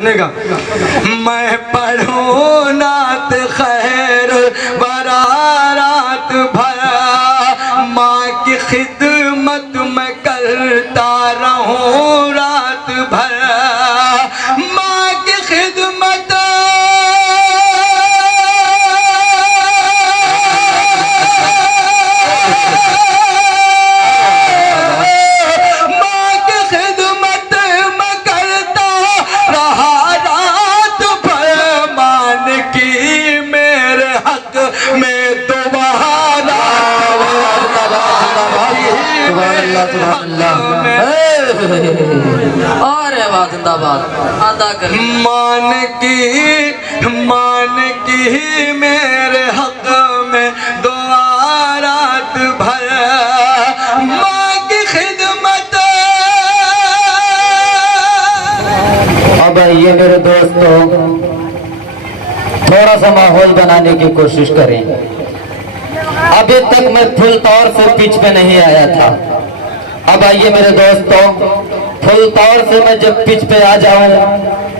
میں پڑھوں نعت خیر برارات بھر، ماں کی خدمت میں کرتا رہوں رات بھر، ماں کی خدمت اور زندہ باد ادا کر مان کی میرے حق میں دعا رات بھر، ماں کی خدمت۔ اب آئیے میرے دوستو تھوڑا سا ماحول بنانے کی کوشش کریں۔ ابھی تک میں پھل طور سے پچ پہ نہیں آیا تھا، اب آئیے میرے دوستو پھل طور سے میں جب پچ پہ آ جاؤں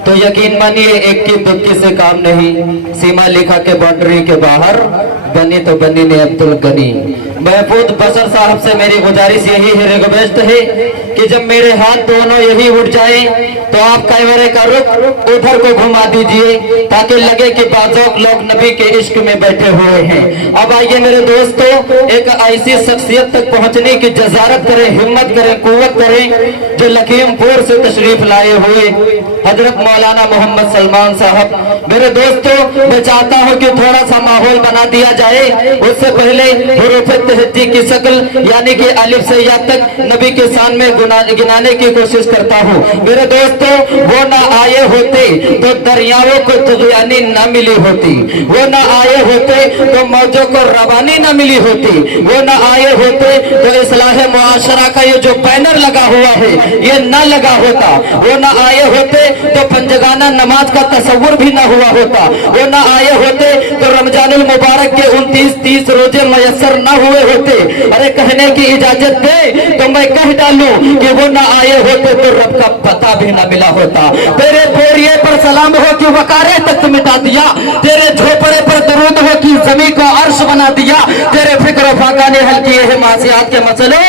تو یقین مانیے ایک کی دکھی سے کام نہیں، سیما لکھا کے باؤنڈری کے باہر بنی تو بنی نے عبدالغنی۔ محفوظ بشر صاحب سے میری گزارش یہی ہے، ریکویسٹ ہے کہ جب میرے ہاتھ دونوں یہی اٹھ جائیں تو آپ کیمرے کا رخ ادھر کو گھما دیجئے تاکہ لگے کہ بعض لوگ نبی کے عشق میں بیٹھے ہوئے ہیں۔ اب آئیے میرے دوستو ایک ایسی شخصیت تک پہنچنے کی جسارت کریں، ہمت کریں، قوت کریں جو لکھیم پور سے تشریف لائے ہوئے حضرت مولانا محمد سلمان صاحب۔ میرے دوستو میں چاہتا ہوں کہ تھوڑا سا ماحول بنا دیا جائے، اس سے پہلے حروف تہجی کی شکل یعنی کہ الف سے یا تک نبی کے شان میں گنانے کی کوشش کرتا ہوں۔ میرے دوستو وہ نہ آئے ہوتے تو دریاؤں کو طغیانی نہ ملی ہوتی، وہ نہ آئے ہوتے تو موجوں کو روانی نہ ملی ہوتی، وہ نہ آئے ہوتے تو اصلاح معاشرہ کا یہ جو بینر لگا ہوا ہے یہ نہ لگا ہوتا، وہ نہ آئے ہوتے تو پنجگانہ نماز کا تصور بھی نہ ہوا ہوتا، وہ نہ آئے ہوتے تو رمضان المبارک کے 29-30 روزے میسر نہ ہوئے ہوتے۔ ارے کہنے کی اجازت دے تو میں کہہ ڈالوں کہ وہ نہ آئے ہوتے تو رب کا پتہ بھی نہ ملا ہوتا۔ تیرے بوریے پر سلام ہو کہ وقارے تک مٹا دیا، تیرے جھوپڑے پر درود ہو کہ زمین کو عرش بنا دیا، تیرے فکر و فاقہ نے حل کیے ہیں معاشیات کے مسئلے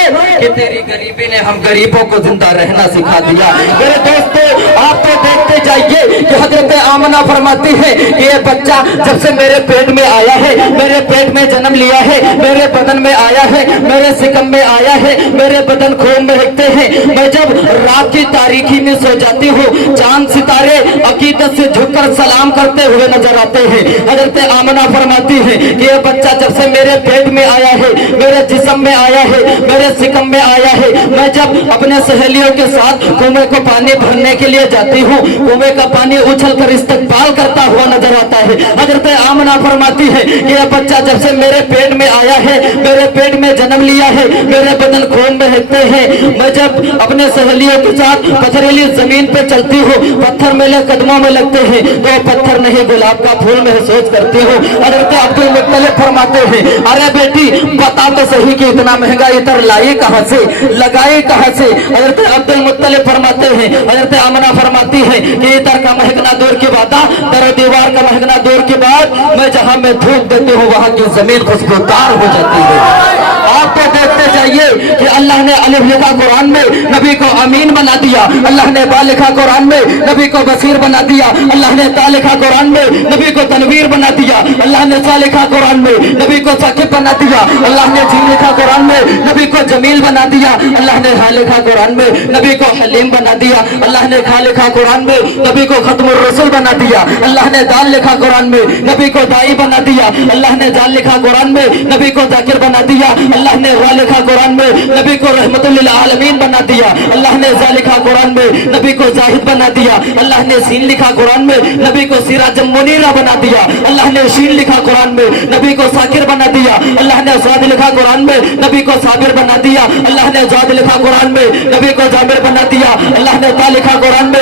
کہ تیری غریبی نے ہم غریبوں کو زندہ رہنا سکھا دیا۔ میرے دوستو آپ تو دیکھتے جائیے کہ حضرت آمنہ فرماتی ہے کہ یہ بچہ جب سے میرے پیٹ میں آیا ہے، میرے پیٹ میں جنم لیا ہے، میرے بدن میں آیا ہے، میرے سکم میں آیا ہے، میرے بدن خون میں ہکتے ہیں، میں جب رات کی تاریکی میں سو جاتی ہوں چاند ستارے عقیدت سے جھک کر سلام کرتے ہوئے نظر آتے ہیں۔ حضرت آمنہ فرماتی ہے کہ یہ بچہ جب سے میرے پیٹ میں آیا ہے، میرے جسم میں آیا ہے، میرے سکم میں آیا ہے، میں جب اپنے سہیلیوں کے ساتھ کنویں کو پانی بھرنے کے لیے جاتی ہوں کنویں کا پانی اچھل کر استقبال کرتا ہوا نظر آتا ہے۔ حضرت آمنہ فرماتی ہے کہ یہ بچہ جب سے میرے پیٹ میں آیا ہے، میرے پیٹ میں جنم لیا ہے، میرے بدن خون میں ہکتے ہیں، میں جب اپنے سہیلیوں کے ساتھ پتھریلی زمین پہ چلتی ہوں پتھر میرے قدموں میں لگتے ہیں تو پتھر نہیں گلاب کا پھول محسوس کرتی ہوں۔ حضرت عبدالمطلب فرماتے ہیں ارے بیٹی بتا تو صحیح کہ اتنا مہنگا عطر لائی کہاں سے، لگائی کہاں سے؟ حضرت عبدالمطلب فرماتے ہیں، حضرت آمنہ فرماتی ہے کہ عطر کا مہکنا دور کی بات، در و دیوار کا مہکنا دور کی بات، میں جہاں میں دھوپ دیتی ہوں وہاں کی زمین خوشبودار ہو جاتی ہے۔ آپ تو دیکھتے جائیے کہ اللہ نے الف لکھا قرآن میں نبی کو امین بنا دیا، اللہ نے با لکھا قرآن میں نبی کو بصیر بنا دیا، اللہ نے تا لکھا قرآن میں نبی کو تنویر بنا دیا، اللہ نے سا لکھا قرآن میں نبی کو ثاقب بنا دیا، اللہ نے جیم لکھا قرآن میں نبی کو جمیل بنا دیا، اللہ نے ہا لکھا قرآن میں نبی کو حلیم بنا دیا، اللہ نے کھا لکھا قرآن میں نبی کو ختم الرسول بنا دیا، اللہ نے دال لکھا قرآن میں نبی کو دائی بنا دیا، اللہ نے دال لکھا قرآن میں نبی کو ذاکر بنا دیا، اللہ نے را لکھا قرآن میں نبی کو رحمت للعالمین بنا دیا، اللہ نے زا لکھا قرآن میں نبی کو زاہد بنا دیا، اللہ نے سین لکھا قرآن میں نبی کو سراج منیرہ بنا دیا، اللہ نے شین لکھا قرآن میں نبی کو ساکر بنا دیا، اللہ نے صاد لکھا قرآن میں نبی کو صابر بنا دیا، اللہ نے زاد لکھا قرآن میں نبی کو جابر بنا دیا، اللہ نے تا لکھا قرآن میں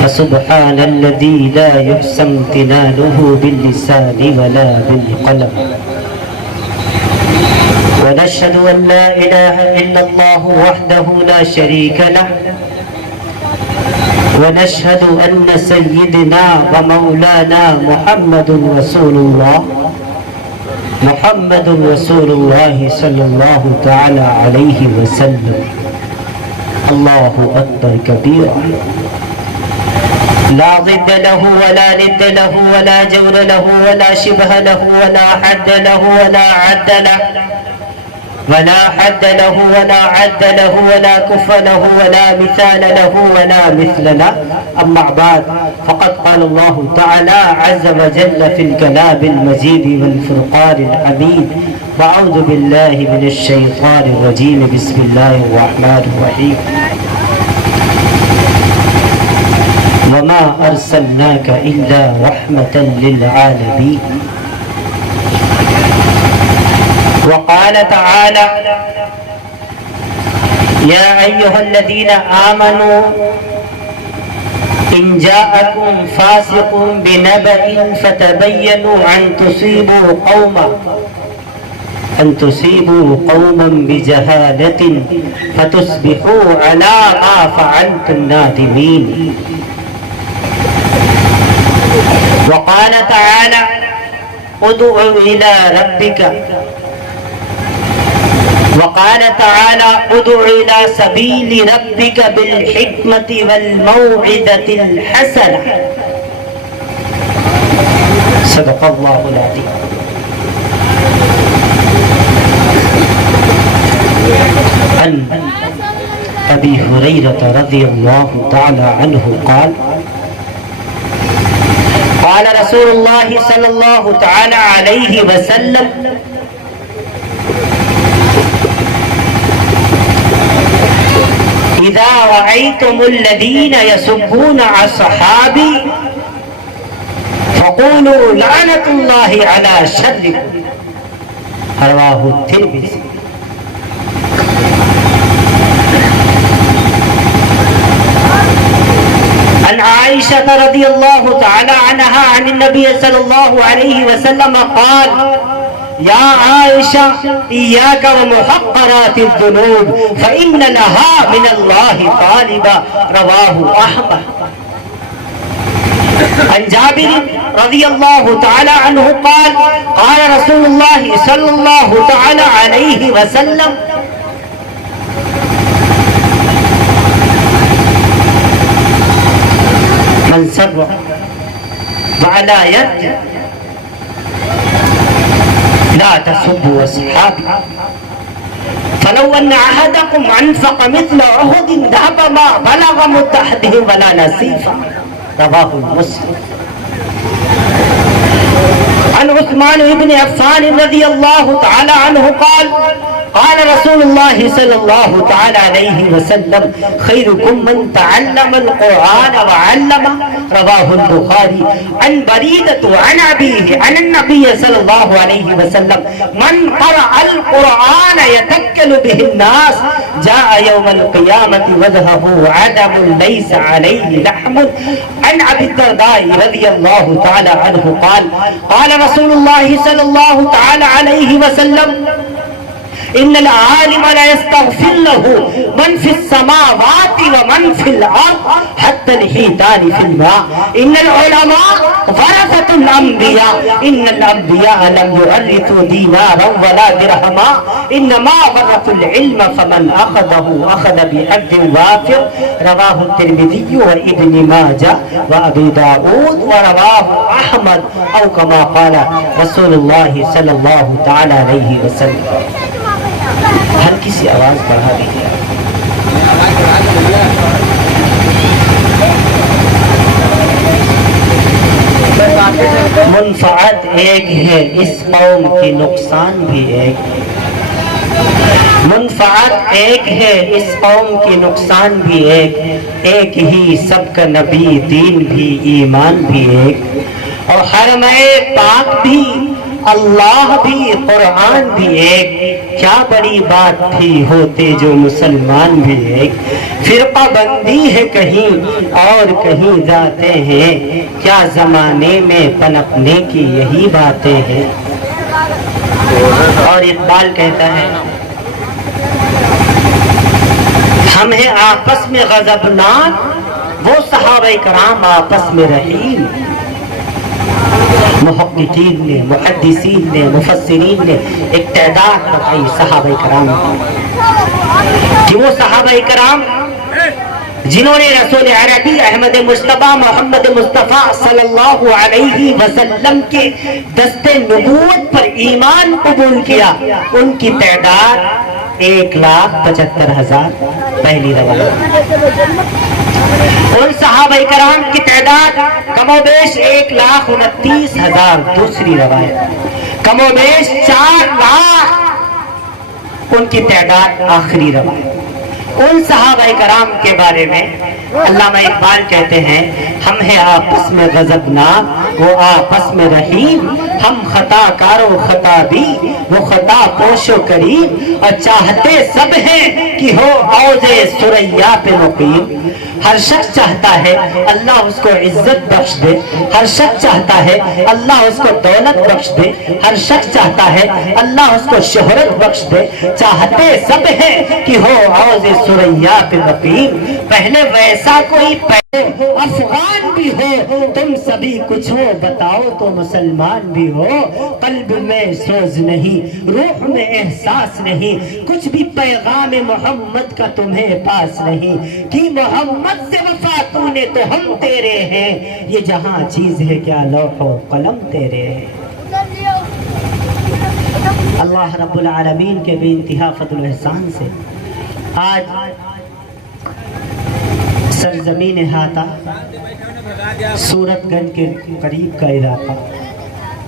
فسبحان الذي لا يحصى امتنانه باللسان ولا بالقلم ونشهد أن لا إله إلا الله وحده لا شريك له ونشهد أن سيدنا ومولانا محمد رسول الله صلى الله تعالى عليه وسلم. الله أكبر كبيرا لا ضد له ولا ند له ولا جور له ولا شبه له ولا حد له ولا عد له ولا حد له ولا عد له ولا كف له ولا مثال له ولا مثل له. أما بعد فقد قال الله تعالى عز وجل في الكلام المجيد والفرقان الحميد وأعوذ بالله من الشيطان الرجيم. بسم الله الرحمن الرحيم. وما أرسلناك إلا رحمة للعالمين. وقال تعالى يا أيها الذين آمنوا إن جاءكم فاسق بنبأ فتبينوا أن تصيبوا قوما بجهالة فتصبحوا على ما فعلتم نادمين. وقال تعالى ادع إلى ربك وقال تعالى ادع إلى سبيل ربك بالحكمة والموعظة الحسنة. صدق الله العظيم. عن أبي هريرة رضي الله تعالى عنه قال قال رسول الله صلى الله تعالى عليه وسلم إذا رأيتم الذين يسبون أصحابي فقولوا لعنة الله على شركم. رواه الترمذي. عن عائشة رضي الله تعالى عنها عن النبي صلى الله عليه وسلم قال يا عائشة إياك ومحقرات الذنوب فإن لها من الله طالبا رواه أحمد. عن جابر رضي الله تعالى عنه قال قال رسول الله صلى الله تعالى عليه وسلم من سر وعلى يد لا تسبوا أصحابي فلو أن أحدكم أنفق مثل أحد ذهب ما بلغ مد أحدهم ولا نصيفا رواه مسلم. عن عثمان بن عفان رضي الله تعالى عنه قال قال رسول الله صلى الله تعالى عليه وسلم خيركم من تعلم القرآن وعلمه رواه البخاري. عن بريدة عن أبيه عن النبي صلى الله عليه وسلم من قرأ القرآن يتكل به الناس جاء يوم القيامة وجهه عدم ليس عليه لحم. عن أبي الدرداء رضي الله تعالى عنه قال قال رسول الله صلى الله تعالى عليه وسلم إن العالم لا يستغفر له من في السماوات ومن في الأرض حتى الحيتان في الماء. إن العلماء ورثة الأنبياء إن الأنبياء لم يورثوا دينارا ولا درهما إنما ورثوا العلم فمن أخذه أخذ بحظ وافر. رواه الترمذي وابن ماجه وأبي داود ورواه أحمد أو كما قال رسول الله صلى الله تعالى عليه وسلم. ہلکی سی آواز بڑھا دیجیے. منفعت ایک ہے اس قوم کی نقصان بھی ایک. منفعت ایک ہے اس قوم کی نقصان بھی ایک. ایک ہی سب کا نبی دین بھی ایمان بھی ایک. اور حرم پاک بھی اللہ بھی قرآن بھی ایک. کیا بڑی بات تھی ہوتے جو مسلمان بھی ایک. فرقہ بندی ہے کہیں اور کہیں جاتے ہیں کیا زمانے میں پنپنے کی یہی باتیں ہیں. اور اقبال کہتا ہے ہم ہیں آپس میں غضبناک وہ صحابہ کرام آپس میں رحیم. محققین نے محدثین نے مفسرین نے ایک تعداد بتائی صحابہ کرام کہ وہ صحابہ کرام جنہوں نے رسول عربی احمد مصطفیٰ محمد مصطفیٰ صلی اللہ علیہ وسلم کے دست نبوت پر ایمان قبول کیا ان کی تعداد 1,75,000 پہلی روایت. ان صحابہ کرام کی تعداد کم و بیش 1,29,000 دوسری روایت. کم و بیش 4 لاکھ ان کی تعداد آخری روایت. ان صحابہ کرام کے بارے میں علامہ اقبال کہتے ہیں ہم ہیں آپس میں غضبناک وہ آپس میں رحیم. ہم خطا کارو خطا بھی وہ خطا پوشو کریم. اور چاہتے سب ہیں کہ ہو عوض ثریا پہ مقیم. ہر شخص چاہتا ہے اللہ اس کو عزت بخش دے. ہر شخص چاہتا ہے اللہ اس کو دولت بخش دے. ہر شخص چاہتا ہے اللہ اس کو شہرت بخش دے. چاہتے سب ہیں کہ ہو عوض ثریا پہ مقیم. پہلے ویسا کوئی افغان بھی ہو تم سبھی کچھ ہو بتاؤ تو مسلمان بھی ہو. قلب میں سوز نہیں روح میں احساس نہیں کچھ بھی پیغام محمد کا تمہیں پاس نہیں. کہ محمد سے وفا تو نے تو ہم تیرے ہیں. یہ جہاں چیز ہے کیا لوح و قلم تیرے ہیں. اللہ رب العالمین کے بے انتہا فضل و احسان سے آج سرزمین ہاتھا سورت گنج کے قریب کا علاقہ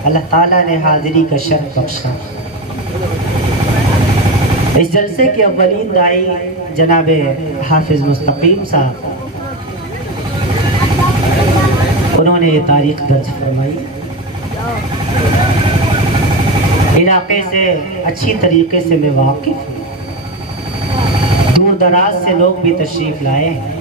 اللہ تعالیٰ نے حاضری کا شرف بخشا. اس جلسے کے اولین داعی جناب حافظ مستقیم صاحب انہوں نے یہ تاریخ درج فرمائی. علاقے سے اچھی طریقے سے میں واقف ہوں. دور دراز سے لوگ بھی تشریف لائے ہیں.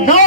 9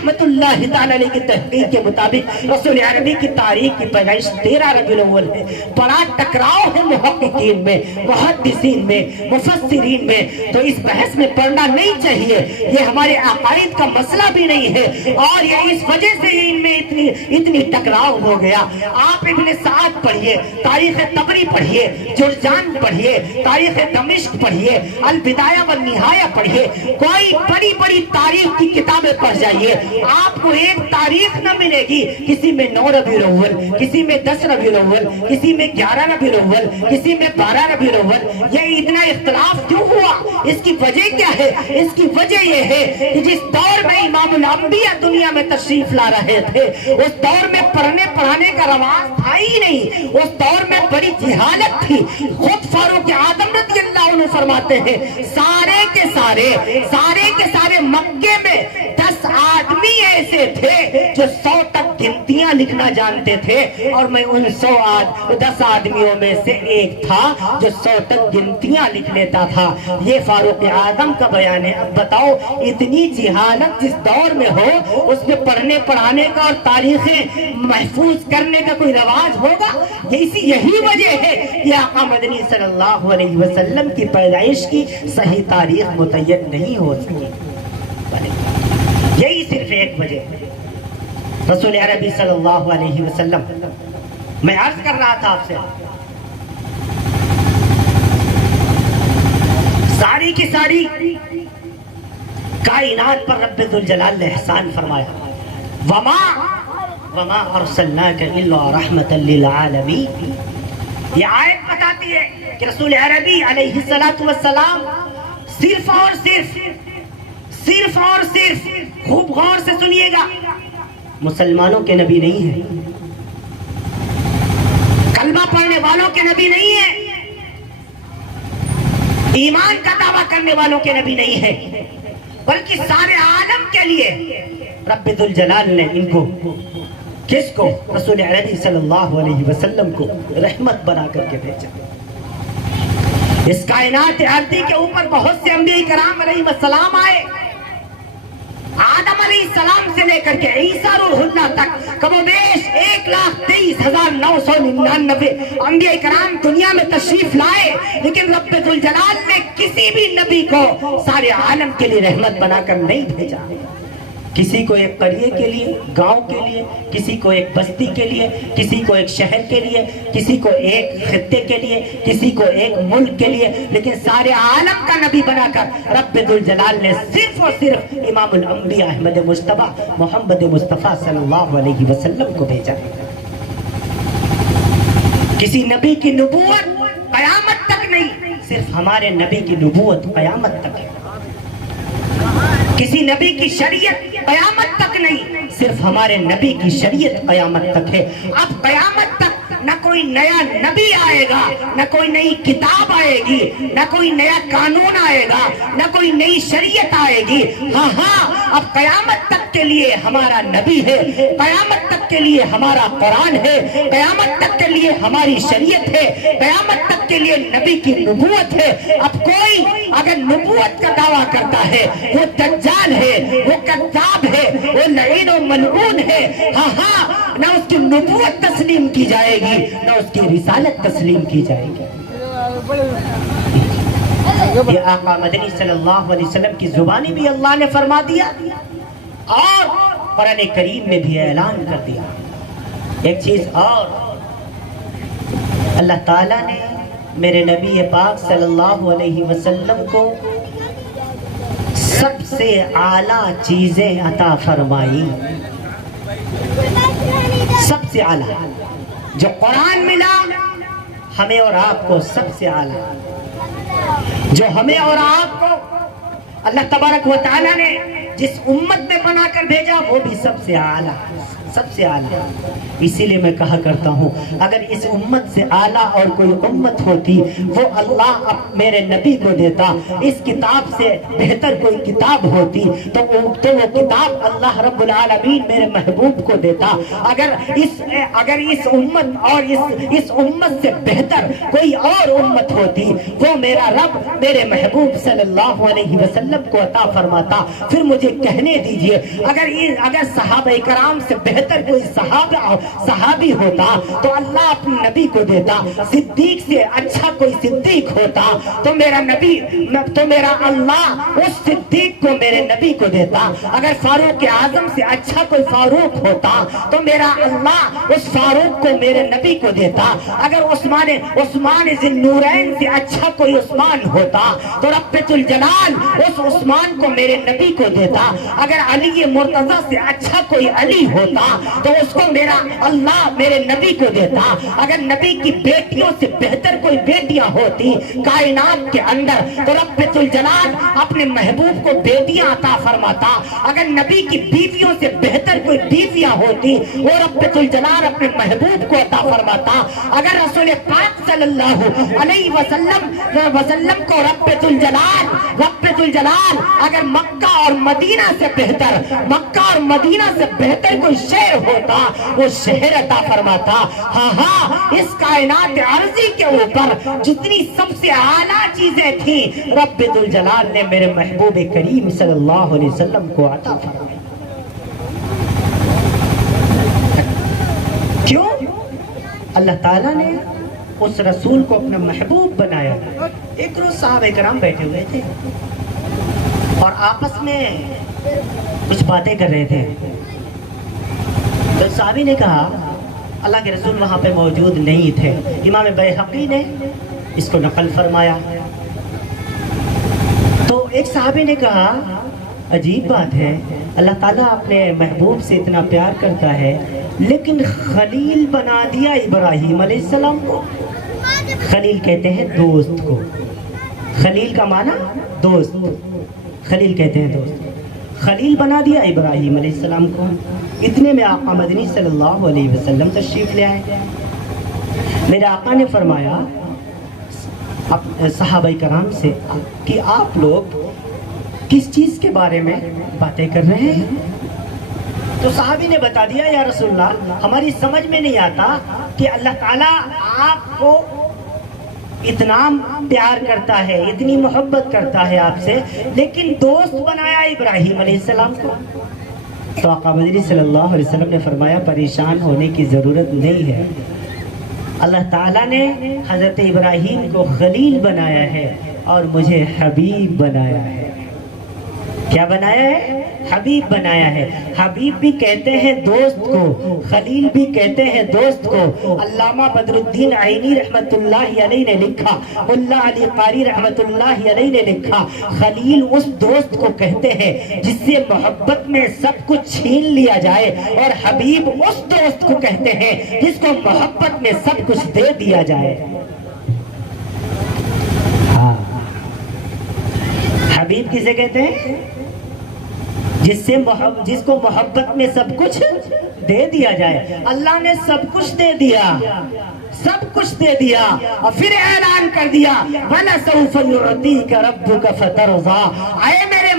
رحمت اللہ تعالی علیہ کی تحقیق کے مطابق رسول عربی کی تاریخ کی پیدائش 13 ربیع الاول ہے. بڑا ٹکراؤ ہے محققین میں، محدثین میں، مفسرین میں، تو اس بحث میں پڑھنا نہیں چاہیے. یہ ہمارے عقائد کا مسئلہ بھی نہیں ہے اور یہ اس وجہ سے ان میں اتنی ٹکراؤ ہو گیا. آپ ابن سعد پڑھیے، تاریخ طبری پڑھیے، جرجان پڑھیے، تاریخ دمشق پڑھیے، البدایہ والنہایہ پڑھیے، کوئی بڑی بڑی تاریخ کی کتابیں پڑھ جائیے، آپ کو ایک تاریخ نہ ملے گی کسی میں 9 ربیع الاول، کسی میں 10 ربیع الاول، کسی میں 11 ربیع الاول، کسی میں 12 ربیع الاول. یہ اتنا اختلاف کیوں ہوا؟ اس کی وجہ کیا ہے؟ اس کی وجہ یہ ہے کہ جس دور میں امام الانبیاء دنیا میں تشریف لا رہے تھے اس دور میں پڑھنے پڑھانے کا رواج تھا ہی نہیں. اس دور میں بڑی جہالت تھی. خود فاروق اعظم رضی اللہ عنہ فرماتے ہیں سارے کے سارے مکے میں 10 آدمی ایسے تھے جو 100 تک گنتیاں لکھنا جانتے تھے اور میں ان 10 آدمیوں میں سے ایک تھا جو 100 تک گنتیاں لکھ لیتا تھا. یہ فاروق اعظم کا بیان ہے. اب بتاؤ اتنی جہالت جس دور میں ہو اس میں پڑھنے پڑھانے کا اور تاریخیں محفوظ کرنے کا کوئی رواج ہوگا؟ یہی وجہ ہے کہ آقا مدنی صلی اللہ علیہ وسلم کی پیدائش کی صحیح تاریخ متعین نہیں ہو سکی. یہی صرف ایک وجہ ہے. رسول عربی صلی اللہ علیہ وسلم، میں عرض کر رہا تھا آپ سے، ساری کی ساری کائنات پر رب ذوالجلال نے احسان فرمایا. وما ارسلناک الا رحمتا للعالمین. یہ آیت بتاتی ہے کہ رسول عربی علیہ السلام صرف اور صرف خوب غور سے سنیے گا، مسلمانوں کے نبی نہیں ہیں، کلمہ پڑھنے والوں کے نبی نہیں ہیں، ایمان کا دعویٰ کرنے والوں کے نبی نہیں ہیں، بلکہ سارے عالم کے لیے رب ذوالجلال نے ان کو، کس کو؟ رسول عربی صلی اللہ علیہ وسلم کو رحمت بنا کر کے بھیجا. اس کائنات ارضی کے اوپر بہت سے انبیاء کرام علیہ السلام آئے. آدم علیہ السلام سے لے کر کے عیسیٰ روح اللہ تک کم و بیش 1,23,999 انبیاء کرام دنیا میں تشریف لائے، لیکن رب ذوالجلال نے کسی بھی نبی کو سارے عالم کے لیے رحمت بنا کر نہیں بھیجا. کسی کو ایک قریے کے لیے، گاؤں کے لیے، کسی کو ایک بستی کے لیے، کسی کو ایک شہر کے لیے، کسی کو ایک خطے کے لیے، کسی کو ایک ملک کے لیے، لیکن سارے عالم کا نبی بنا کر رب ذوالجلال نے صرف اور صرف امام الانبیاء احمد مجتبیٰ محمد مصطفیٰ صلی اللہ علیہ وسلم کو بھیجا. کسی نبی کی نبوت قیامت تک نہیں، صرف ہمارے نبی کی نبوت قیامت تک ہے. کسی نبی کی شریعت قیامت تک نہیں، صرف ہمارے نبی کی شریعت قیامت تک ہے. اب قیامت تک نہ کوئی نیا نبی آئے گا، نہ کوئی نئی کتاب آئے گی، نہ کوئی نیا قانون آئے گا، نہ کوئی نئی شریعت آئے گی. ہاں اب قیامت تک کے لیے ہمارا نبی ہے، قیامت تک کے لیے ہمارا قرآن ہے، قیامت تک کے لیے ہماری شریعت ہے، قیامت تک کے لیے نبی کی نبوت ہے. اب کوئی اگر نبوت کا دعویٰ کرتا ہے وہ دجال ہے، وہ کذاب ہے، وہ لعین و ملعون ہے. ہاں نہ اس کی نبوت تسلیم کی جائے گی نہ اس کی رسالت تسلیم کی جائے گی. یہ آقا مدنی صلی اللہ علیہ وسلم کی زبانی بھی اللہ نے فرما دیا اور قرآن کریم میں بھی اعلان کر دیا. ایک چیز اور، اللہ تعالیٰ نے میرے نبی پاک صلی اللہ علیہ وسلم کو سب سے اعلیٰ چیزیں عطا فرمائی. سب سے اعلیٰ جو قرآن ملا ہمیں اور آپ کو، سب سے اعلیٰ جو ہمیں اور آپ کو اللہ تبارک و تعالیٰ نے جس امت میں بنا کر بھیجا وہ بھی سب سے اعلیٰ، سب سے اعلیٰ. اسی لیے میں کہا کرتا ہوں اگر اس امت سے اعلیٰ اور کوئی امت ہوتی وہ اللہ میرے نبی کو دیتا. اس کتاب سے بہتر کوئی کتاب ہوتی تو وہ کتاب اللہ رب العالمین میرے محبوب کو دیتا. اگر اس امت اور اس امت سے بہتر کوئی اور امت ہوتی وہ میرا رب میرے محبوب صلی اللہ علیہ وسلم کو عطا فرماتا. پھر مجھے مجھے کہنے دیجئے اگر صحابہ کرام سے بہتر کوئی صحابی ہوتا تو اللہ اپنے نبی کو دیتا، صدیق سے اچھا کوئی صدیق ہوتا تو میرا اللہ اس صدیق کو میرے نبی کو دیتا، اگر فاروق اعظم سے اچھا کوئی فاروق ہوتا تو میرا اللہ اس فاروق کو میرے نبی کو دیتا، اگر عثمان ذی النورین سے اچھا کوئی عثمان ہوتا تو رب الجلال اس عثمان کو میرے نبی کو دیتا، اگر علی مرتضی سے اچھا کوئی علی ہوتا تو اس کو میرا اللہ میرے نبی کو دیتا، اگر نبی کی بیٹیوں سے بہتر کوئی بیٹیاں ہوتی کائنات کے اندر تو رب الجلال اپنے محبوب کو بیٹیاں عطا فرماتا، اگر نبی کی بیویوں سے بہتر کوئی بیویاں ہوتی وہ رب الجلال اپنے محبوب کو عطا فرماتا، اگر رسول پاک صلی اللہ علیہ وسلم کو رب الجلال اگر مکہ اور مدینہ سے بہتر کوئی شہر ہوتا وہ شہر عطا فرماتا۔ ہاں اس کائنات عرضی کے اوپر جتنی سب سے اعلیٰ چیزیں تھیں رب الجلال نے میرے محبوب کریم صلی اللہ علیہ وسلم کو عطا فرمایا۔ کیوں؟ اللہ تعالیٰ نے اس رسول کو اپنا محبوب بنایا۔ ایک روز صحابہ کرام بیٹھے ہوئے تھے اور آپس میں کچھ باتیں کر رہے تھے، تو صحابی نے کہا، اللہ کے رسول وہاں پہ موجود نہیں تھے، امام بیہقی نے اس کو نقل فرمایا۔ تو ایک صحابی نے کہا، عجیب بات ہے، اللہ تعالیٰ اپنے محبوب سے اتنا پیار کرتا ہے لیکن خلیل بنا دیا ابراہیم علیہ السلام کو۔ خلیل کہتے ہیں دوست کو، خلیل کا معنی دوست، خلیل کہتے ہیں دوست، خلیل بنا دیا ابراہیم علیہ السلام کو۔ اتنے میں آقا مدنی صلی اللہ علیہ وسلم تشریف لے آئے۔ میرے آقا نے فرمایا صحابہ کرام سے کہ آپ لوگ کس چیز کے بارے میں باتیں کر رہے ہیں؟ تو صحابی نے بتا دیا، یا رسول اللہ ہماری سمجھ میں نہیں آتا کہ اللہ تعالیٰ آپ کو اتنا پیار کرتا ہے، اتنی محبت کرتا ہے آپ سے، لیکن دوست بنایا ابراہیم علیہ السلام کو۔ تو آقا مدنی صلی اللہ علیہ وسلم نے فرمایا پریشان ہونے کی ضرورت نہیں ہے، اللہ تعالیٰ نے حضرت ابراہیم کو خلیل بنایا ہے اور مجھے حبیب بنایا ہے۔ کیا بنایا ہے؟ حبیب بنایا ہے۔ حبیب بھی کہتے ہیں دوست کو، خلیل بھی کہتے ہیں دوست کو۔ علامہ بدر الدین عینی رحمت اللہ علیہ نے لکھا، اللہ علی قاری رحمت اللہ علیہ نے لکھا، خلیل اس دوست کو کہتے ہیں جس سے محبت میں سب کچھ چھین لیا جائے، اور حبیب اس دوست کو کہتے ہیں جس کو محبت میں سب کچھ دے دیا جائے۔ ہاں، حبیب کسے کہتے ہیں؟ جس کو محبت میں سب کچھ دے دیا جائے۔ اللہ نے سب کچھ دے دیا، سب کچھ دے دیا، اور پھر اعلان کر دیا وَلَسَوْفَ يُعْطِيكَ رَبُّكَ فَتَرْضَىٰ۔ اے میرے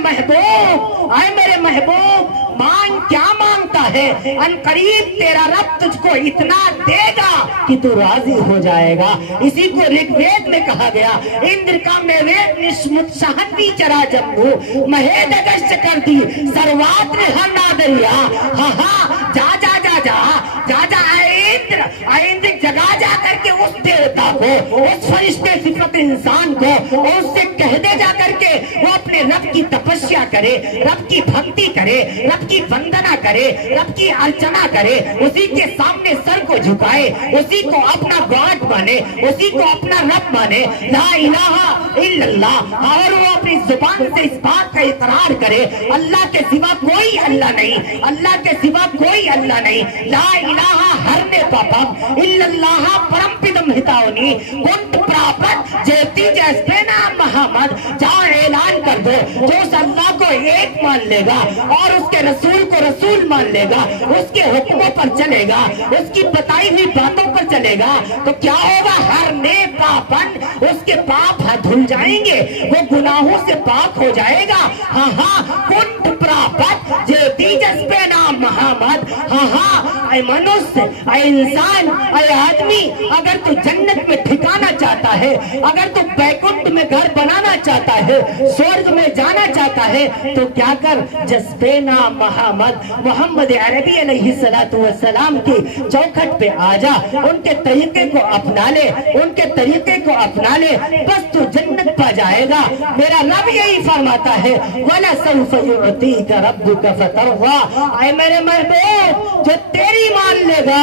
محبوب مانگ، کیا مانگتا ہے؟ ان قریب تیرا رب تجھ کو اتنا دے گا کہ تو راضی ہو جائے گا۔ اسی کو رگ وید میں کہا گیا، اندر کا میں وید نشمت شہنوی چرا جمو مہید گشت کر دی سروات نے ہر نادریا۔ ہاں جا جا جا جا جا جا اے اندر جگہ جا کر کے اس دیوتا کو، اس فرشتے صفت انسان کو، اس سے کہہ دے جا کر کے وہ اپنے رب کی تپسیا کرے، رب کی بھکتی کرے، رب کی وندنا کرے، رب کی ارچنا کرے، اسی کے سامنے سر کو جھکائے، اسی کو اپنا گاڈ مانے، اسی کو اپنا رب مانے، لا الہ الا اللہ، اور وہ اپنی زبان سے اس بات کا اقرار کرے اللہ کے سوا کوئی اللہ نہیں، اللہ کے سوا کوئی اللہ نہیں، لا الہ ہرنے پاپم الا اللہ پرم پدم ہتاونی کنٹ پراپت جیتی جیسے نام محمد۔ جاؤ اعلان کر دو، جو اس اللہ کو ایک مان لے گا اور اس کے رسول کو رسول مان لے گا، اس کے حکموں پر چلے گا، اس کی بتائی ہوئی باتوں پر چلے گا، تو کیا ہوگا؟ ہر نے پاپن، اس کے پاپ دھل جائیں گے، وہ گناہوں سے پاک ہو جائے گا۔ ہاں ہاں کنٹ پراپت جیتی جس پہ نام محمد. ہاں ہاں اے منوس, اے انسان, اے آدمی, اگر تو جنت میں ٹھکانا چاہتا ہے, اگر تو بیکنٹھ میں گھر بنانا چاہتا ہے, سورگ میں جانا چاہتا ہے, تو کیا کر, جذبے نام محمد عربی علیہ السلام کی چوکھٹ پہ آ جا, ان کے طریقے کو اپنا لے, ان کے طریقے کو اپنا لے, بس تو جنت پا جائے گا. میرا رب یہی فرماتا ہے وَلَسَوْفَ يُعْطِيكَ رَبُّكَ فَتَرْضَىٰ. اے میرے محبوب, جو تیری مان لے گا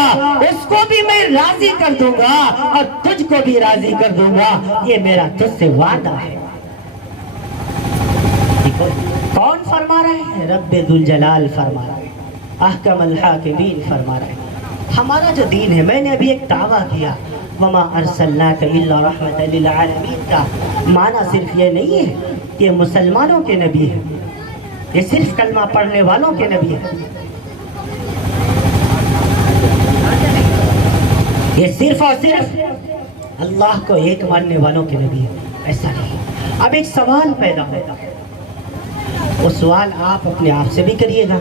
اس کو بھی میں راضی کر دوں گا اور تجھ کو بھی راضی کر دوں گا. یہ میرا تجھ سے وعدہ ہے. کون فرما رہا ہے؟ رب ذوالجلال فرما رہا ہے, احکم الحاکمین فرما رہا ہے. ہمارا جو دین ہے, میں نے ابھی ایک دعویٰ کیا وَمَا أَرْسَلْنَاكَ إِلَّا رَحْمَةً لِلْعَالَمِينَ کا معنی صرف یہ نہیں ہے کہ یہ مسلمانوں کے نبی ہے, یہ صرف کلمہ پڑھنے والوں کے نبی ہے, یہ صرف اور صرف اللہ کو ایک ماننے والوں کے نبی ہے, ایسا نہیں. اب ایک سوال پیدا ہوتا ہے, وہ سوال آپ اپنے آپ سے بھی کریے گا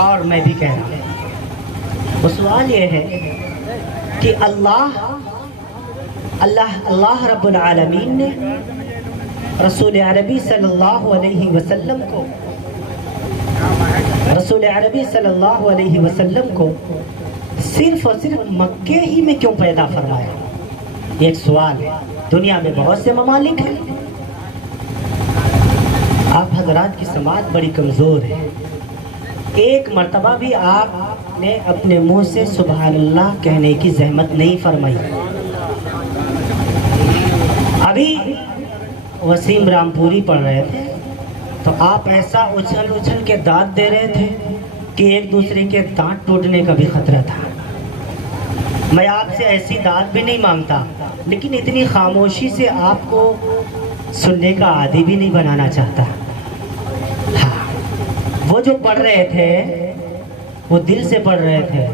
اور میں بھی کہہ رہا ہوں. وہ سوال یہ ہے کہ اللہ رب العالمین نے رسول عربی صلی اللہ علیہ وسلم کو صرف اور صرف مکے ہی میں کیوں پیدا فرمایا؟ یہ ایک سوال ہے. دنیا میں بہت سے ممالک ہیں, آپ حضرات کی سماعت بڑی کمزور ہے. ایک مرتبہ بھی آپ نے اپنے منہ سے سبحان اللہ کہنے کی زحمت نہیں فرمائی. ابھی وسیم رامپوری پڑھ رہے تھے تو آپ ایسا اچھل کے دانت دے رہے تھے کہ ایک دوسرے کے دانت ٹوٹنے کا بھی خطرہ تھا. میں آپ سے ایسی داد بھی نہیں مانگتا, لیکن اتنی خاموشی سے آپ کو سننے کا عادی بھی نہیں بنانا چاہتا. وہ جو پڑھ رہے تھے وہ دل سے پڑھ رہے تھے,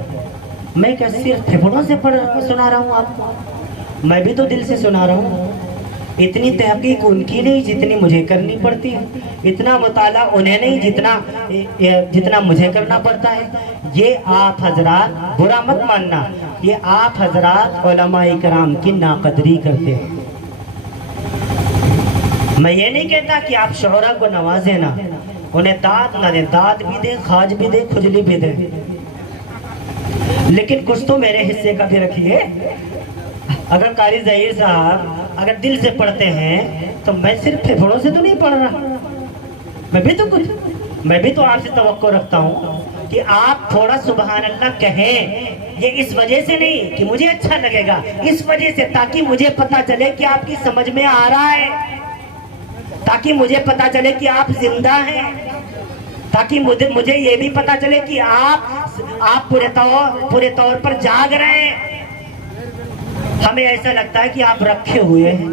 میں کیا صرف پھپھڑوں سے سنا رہا ہوں آپ کو؟ میں بھی تو دل سے سنا رہا ہوں. اتنی تحقیق ان کی نہیں جتنی مجھے کرنی پڑتی ہے, اتنا مطالعہ انہیں نہیں جتنا مجھے کرنا پڑتا ہے. یہ آپ حضرات برا مت ماننا, یہ آپ حضرات علماء کرام کی ناقدری کرتے ہیں. میں یہ نہیں کہتا کہ آپ شعراء کو نوازیں نا, انہیں داد نہ دیں, داد بھی دیں, خاج بھی دیں, کھجلی بھی دیں, لیکن کچھ تو میرے حصے کا بھی رکھیے. اگر قاری ظہیر صاحب اگر دل سے پڑھتے ہیں تو میں صرف پھپھڑوں سے تو نہیں پڑھ رہا, میں بھی تو آپ سے توقع رکھتا ہوں کہ آپ تھوڑا سبحان اللہ کہیں. یہ اس وجہ سے نہیں کہ مجھے اچھا لگے گا, اس وجہ سے تاکہ مجھے پتا چلے کہ آپ کی سمجھ میں آ رہا ہے, تاکہ مجھے پتا چلے کہ آپ زندہ ہیں, تاکہ مجھے یہ بھی پتا چلے کہ آپ پورے طور پر جاگ رہے ہیں. ہمیں ایسا لگتا ہے کہ آپ رکھے ہوئے ہیں,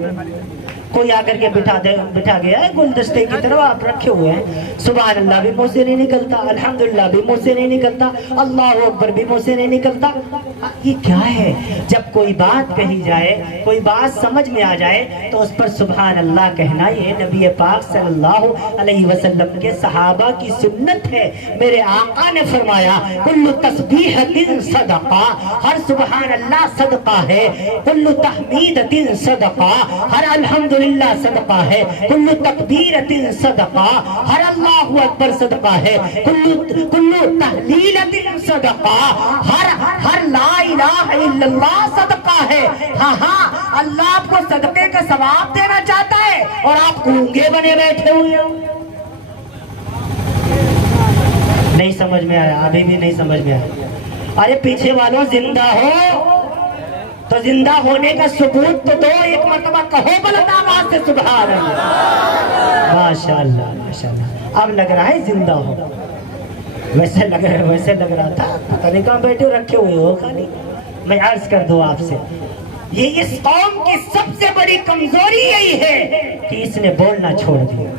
کوئی آ کر کے بٹھا گیا ہے گلدستے کی طرح, آپ رکھے ہوئے ہیں. سبحان اللہ بھی منہ سے نہیں نکلتا, الحمدللہ بھی منہ سے نہیں نکلتا, اللہ اکبر بھی منہ سے نہیں نکلتا. یہ کیا ہے؟ جب کوئی بات کہی جائے, کوئی بات سمجھ میں آ جائے تو اس پر سبحان اللہ کہنا یہ نبی پاک صلی اللہ علیہ وسلم کے صحابہ کی سنت ہے. میرے آقا نے فرمایا کل تسبیحۃ صدقہ, ہر سبحان اللہ صدقہ ہے. کل تحمیدۃ صدقہ, ہر الحمدللہ صدقہ ہے. کل تکبیرۃ صدقہ, ہر اللہ اکبر صدقہ ہے. کل تحلیلۃ صدقہ, ہر لا الہ الا اللہ صدقہ ہے. ہاں اللہ آپ کو صدقے کا ثواب دینا چاہتا ہے اور آپ گونگے بنے بیٹھے ہوئے ہو. نہیں سمجھ میں آیا, ابھی بھی نہیں سمجھ میں آیا. ارے پیچھے والوں زندہ ہو تو زندہ ہونے کا ثبوت تو دو, ایک مرتبہ کہو بلند آواز سے سبحان اللہ. ماشاءاللہ ماشاءاللہ, اب لگ رہا ہے زندہ ہو. ویسے لگ رہا تھا پتہ نہیں کہاں بیٹھے رکھے ہوئے ہو خالی. میں عرض کر دوں آپ سے, یہ اس قوم کی سب سے بڑی کمزوری یہی ہے کہ اس نے بولنا چھوڑ دیا.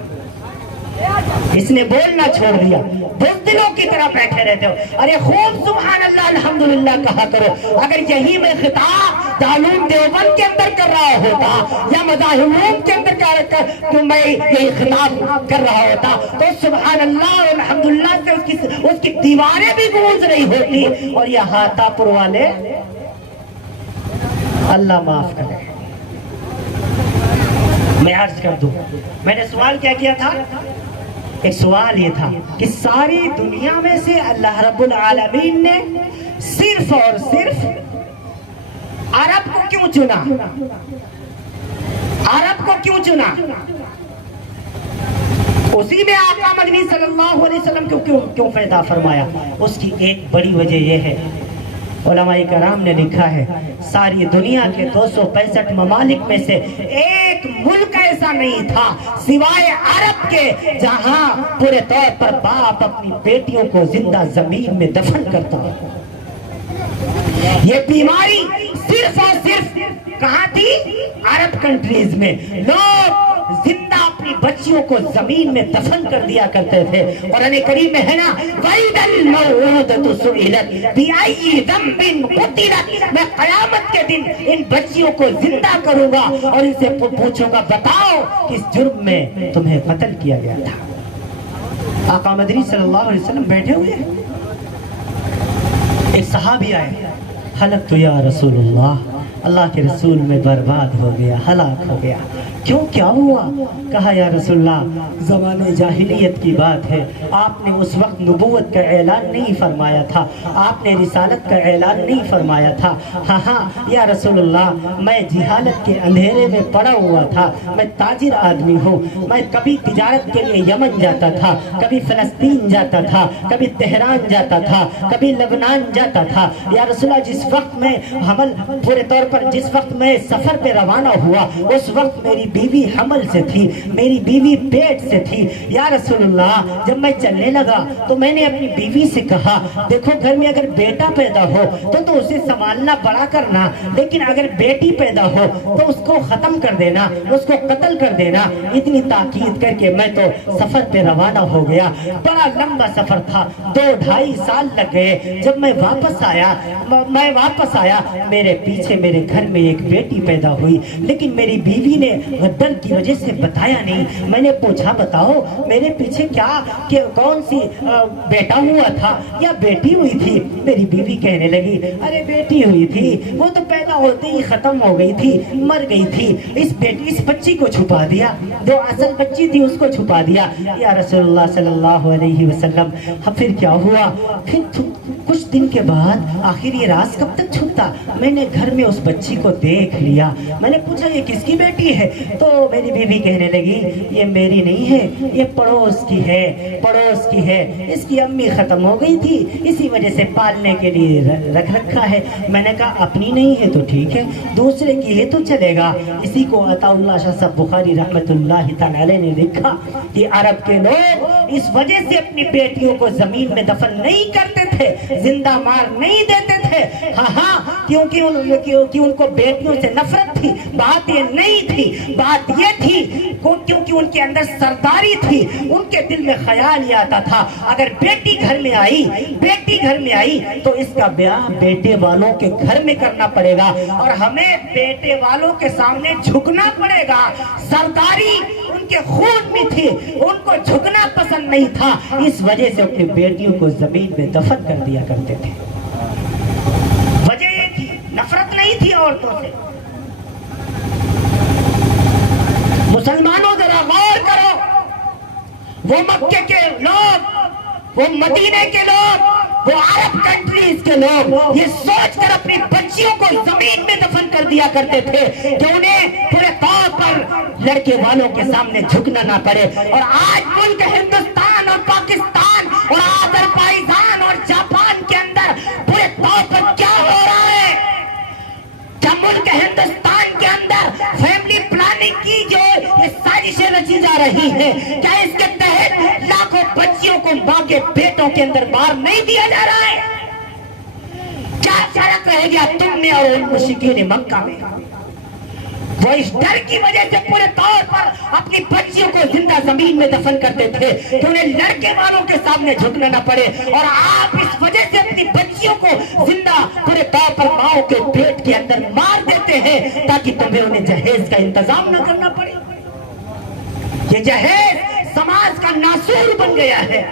اس نے بولنا چھوڑ دیا, بزدلوں کی طرح بیٹھے رہتے ہو. ارے خوب سبحان اللہ الحمدللہ کہا کرو. اگر یہی میں خطاب دارالعلوم دیوبند کے اندر کر رہا ہوتا یا مذاہب علوم کے اندر تو میں یہی خطاب کر رہا ہوتا تو سبحان اللہ الحمدللہ سے اس اس کی دیواریں بھی گونج رہی ہوتی، اور یہ ہاتھا پور والے اللہ معاف کرے۔ میں عرض کر دوں، میں نے سوال کیا تھا؟ ایک سوال یہ تھا کہ ساری دنیا میں سے اللہ رب العالمین نے صرف اور صرف عرب کو کیوں چنا؟ عرب کو کیوں چنا؟ اسی میں آقا مدنی صلی اللہ علیہ وسلم کیوں پیدا فرمایا؟ اس کی ایک بڑی وجہ یہ ہے، علماء کرام نے لکھا ہے ساری دنیا کے 265 ممالک میں سے ایک ملک ایسا نہیں تھا سوائے عرب کے جہاں پورے طور پر باپ اپنی بیٹیوں کو زندہ زمین میں دفن کرتا۔ یہ بیماری صرف اور صرف کہاں تھی؟ عرب کنٹریز میں لوگ زندہ اپنی بچیوں کو زمین میں دفن کر دیا کرتے تھے۔ قرآن کریم میں ہے نا وَإِذَا الْمَوْءُودَةُ سُئِلَتْ بِأَيِّ ذَنبٍ قُتِلَتْ، میں قیامت کے دن ان بچیوں کو زندہ کروں گا اور ان سے پوچھوں گا بتاؤ کس جرم میں تمہیں قتل کیا گیا تھا۔ آقا مدنی صلی اللہ علیہ وسلم بیٹھے ہوئے ہیں، ایک صحابی آئے، حلقت یا رسول اللہ کے رسول میں برباد ہو گیا، ہلاک ہو گیا۔ کیوں، کیا ہوا؟ کہا یا رسول اللہ زمانے جاہلیت کی بات ہے، آپ نے اس وقت نبوت کا اعلان نہیں فرمایا تھا، آپ نے رسالت کا اعلان نہیں فرمایا تھا۔ ہاں یا رسول اللہ میں جہالت کے اندھیرے میں پڑا ہوا تھا، میں تاجر آدمی ہوں، میں کبھی تجارت کے لیے یمن جاتا تھا، کبھی فلسطین جاتا تھا، کبھی تہران جاتا تھا، کبھی لبنان جاتا تھا۔ یا رسول اللہ جس وقت میں حمل پورے طور پر جس وقت میں سفر پہ روانہ ہوا اس وقت میری بیوی حمل سے تھی، میری بیوی پیٹ سے تھی۔ یا رسول اللہ جب میں چلنے لگا تو میں نے اپنی بیوی سے کہا دیکھو گھر میں اگر بیٹا پیدا ہو تو اسے سنبھالنا بڑا کرنا، لیکن اگر بیٹی پیدا ہو تو اس کو ختم کر دینا، اس کو قتل کر دینا۔ اتنی تاکید کر کے میں تو سفر پہ روانہ ہو گیا۔ بڑا لمبا سفر تھا، 2-2.5 سال لگ گئے۔ جب میں واپس آیا میرے پیچھے میرے گھر میں ایک بیٹی پیدا ہوئی، لیکن میری بیوی نے غدر کی وجہ سے بتایا نہیں۔ میں نے پوچھا بتاؤ میرے پیچھے کہ کون سی بیٹا ہوا تھا یا بیٹی ہوئی تھی؟ میری بیوی کہنے لگی ارے بیٹی ہوئی تھی، وہ تو پیدا ہوتے ہی ختم ہو گئی تھی، مر گئی تھی، اس بچی کو چھپا دیا، جو اصل بچی تھی اس کو چھپا دیا۔ یا رسول اللہ صلی اللہ علیہ وسلم پھر کیا ہوا؟ پھر کچھ دن کے بعد آخر یہ راز کب تک چھپتا؟ میں نے گھر میں اس بچی کو دیکھ لیا، میں نے پوچھا یہ کس کی بیٹی ہے؟ تو میری بیوی کہنے لگی یہ میری نہیں ہے، یہ پڑوس کی ہے، اس کی امی ختم ہو گئی تھی اسی وجہ سے پالنے کے لیے رکھ رکھا ہے۔ میں نے کہا اپنی نہیں ہے تو ٹھیک ہے، دوسرے کی ہے تو چلے گا۔ اسی کو عطا اللہ شاہ صاحب بخاری رحمت اللہ تعالی علیہ نے لکھا کہ عرب کے لوگ اس وجہ سے اپنی بیٹیوں کو زمین میں دفن نہیں کرتے تھے، زندہ مار نہیں دیتے تھے، کیونکہ ان کو بیٹیوں سے نفرت تھی۔ بات یہ نہیں تھی، بات یہ تھی کیونکہ ان کے اندر سرداری تھی، ان کے دل میں خیال یہ آتا تھا اگر بیٹی گھر میں آئی تو اس کا بیاہ بیٹے والوں کے گھر میں کرنا پڑے گا اور ہمیں بیٹے والوں کے سامنے جھکنا پڑے گا۔ سرداری ان کے خون میں تھی، ان کو جھکنا پسند نہیں تھا، اس وجہ سے اپنی بیٹیوں کو زمین میں دفن کر دیا کرتے تھے۔ وجہ یہ تھی، نفرت نہیں تھی عورتوں سے۔ مسلمانوں ذرا غور کرو، وہ مکے کے لوگ، وہ مدینے کے لوگ، وہ عرب کنٹریز کے لوگ یہ سوچ کر اپنی بچیوں کو زمین میں دفن کر دیا کرتے تھے کہ انہیں پورے طور پر لڑکے والوں کے سامنے جھکنا نہ پڑے۔ اور آج ملک ہندوستان اور پاکستان اور آذربائیجان اور جاپان کے اندر پورے طور پر کیا ہو رہا ہے؟ کیا ملک ہندوستان کے اندر فیملی پلاننگ کی جو یہ سازشیں رچی جا رہی ہیں، کیا اس کے تحت لاکھوں بچیوں کو ماں کے پیٹوں کے اندر مار نہیں دیا جا رہا ہے؟ کیا فرق رہ گیا تم میں اور ان مشرکین مکہ میں؟ وہ اس ڈر کی وجہ سے پورے طور پر اپنی بچیوں کو زندہ زمین میں دفن کرتے تھے کہ انہیں لڑکے والوں کے سامنے جھکنا نہ پڑے، اور آپ اس وجہ سے اپنی بچیوں کو زندہ پورے طور پر ماؤں کے پیٹ کے اندر مار دیتے ہیں تاکہ تمہیں انہیں جہیز کا انتظام نہ کرنا پڑے۔ یہ جہیز سماج کا ناسور بن گیا ہے۔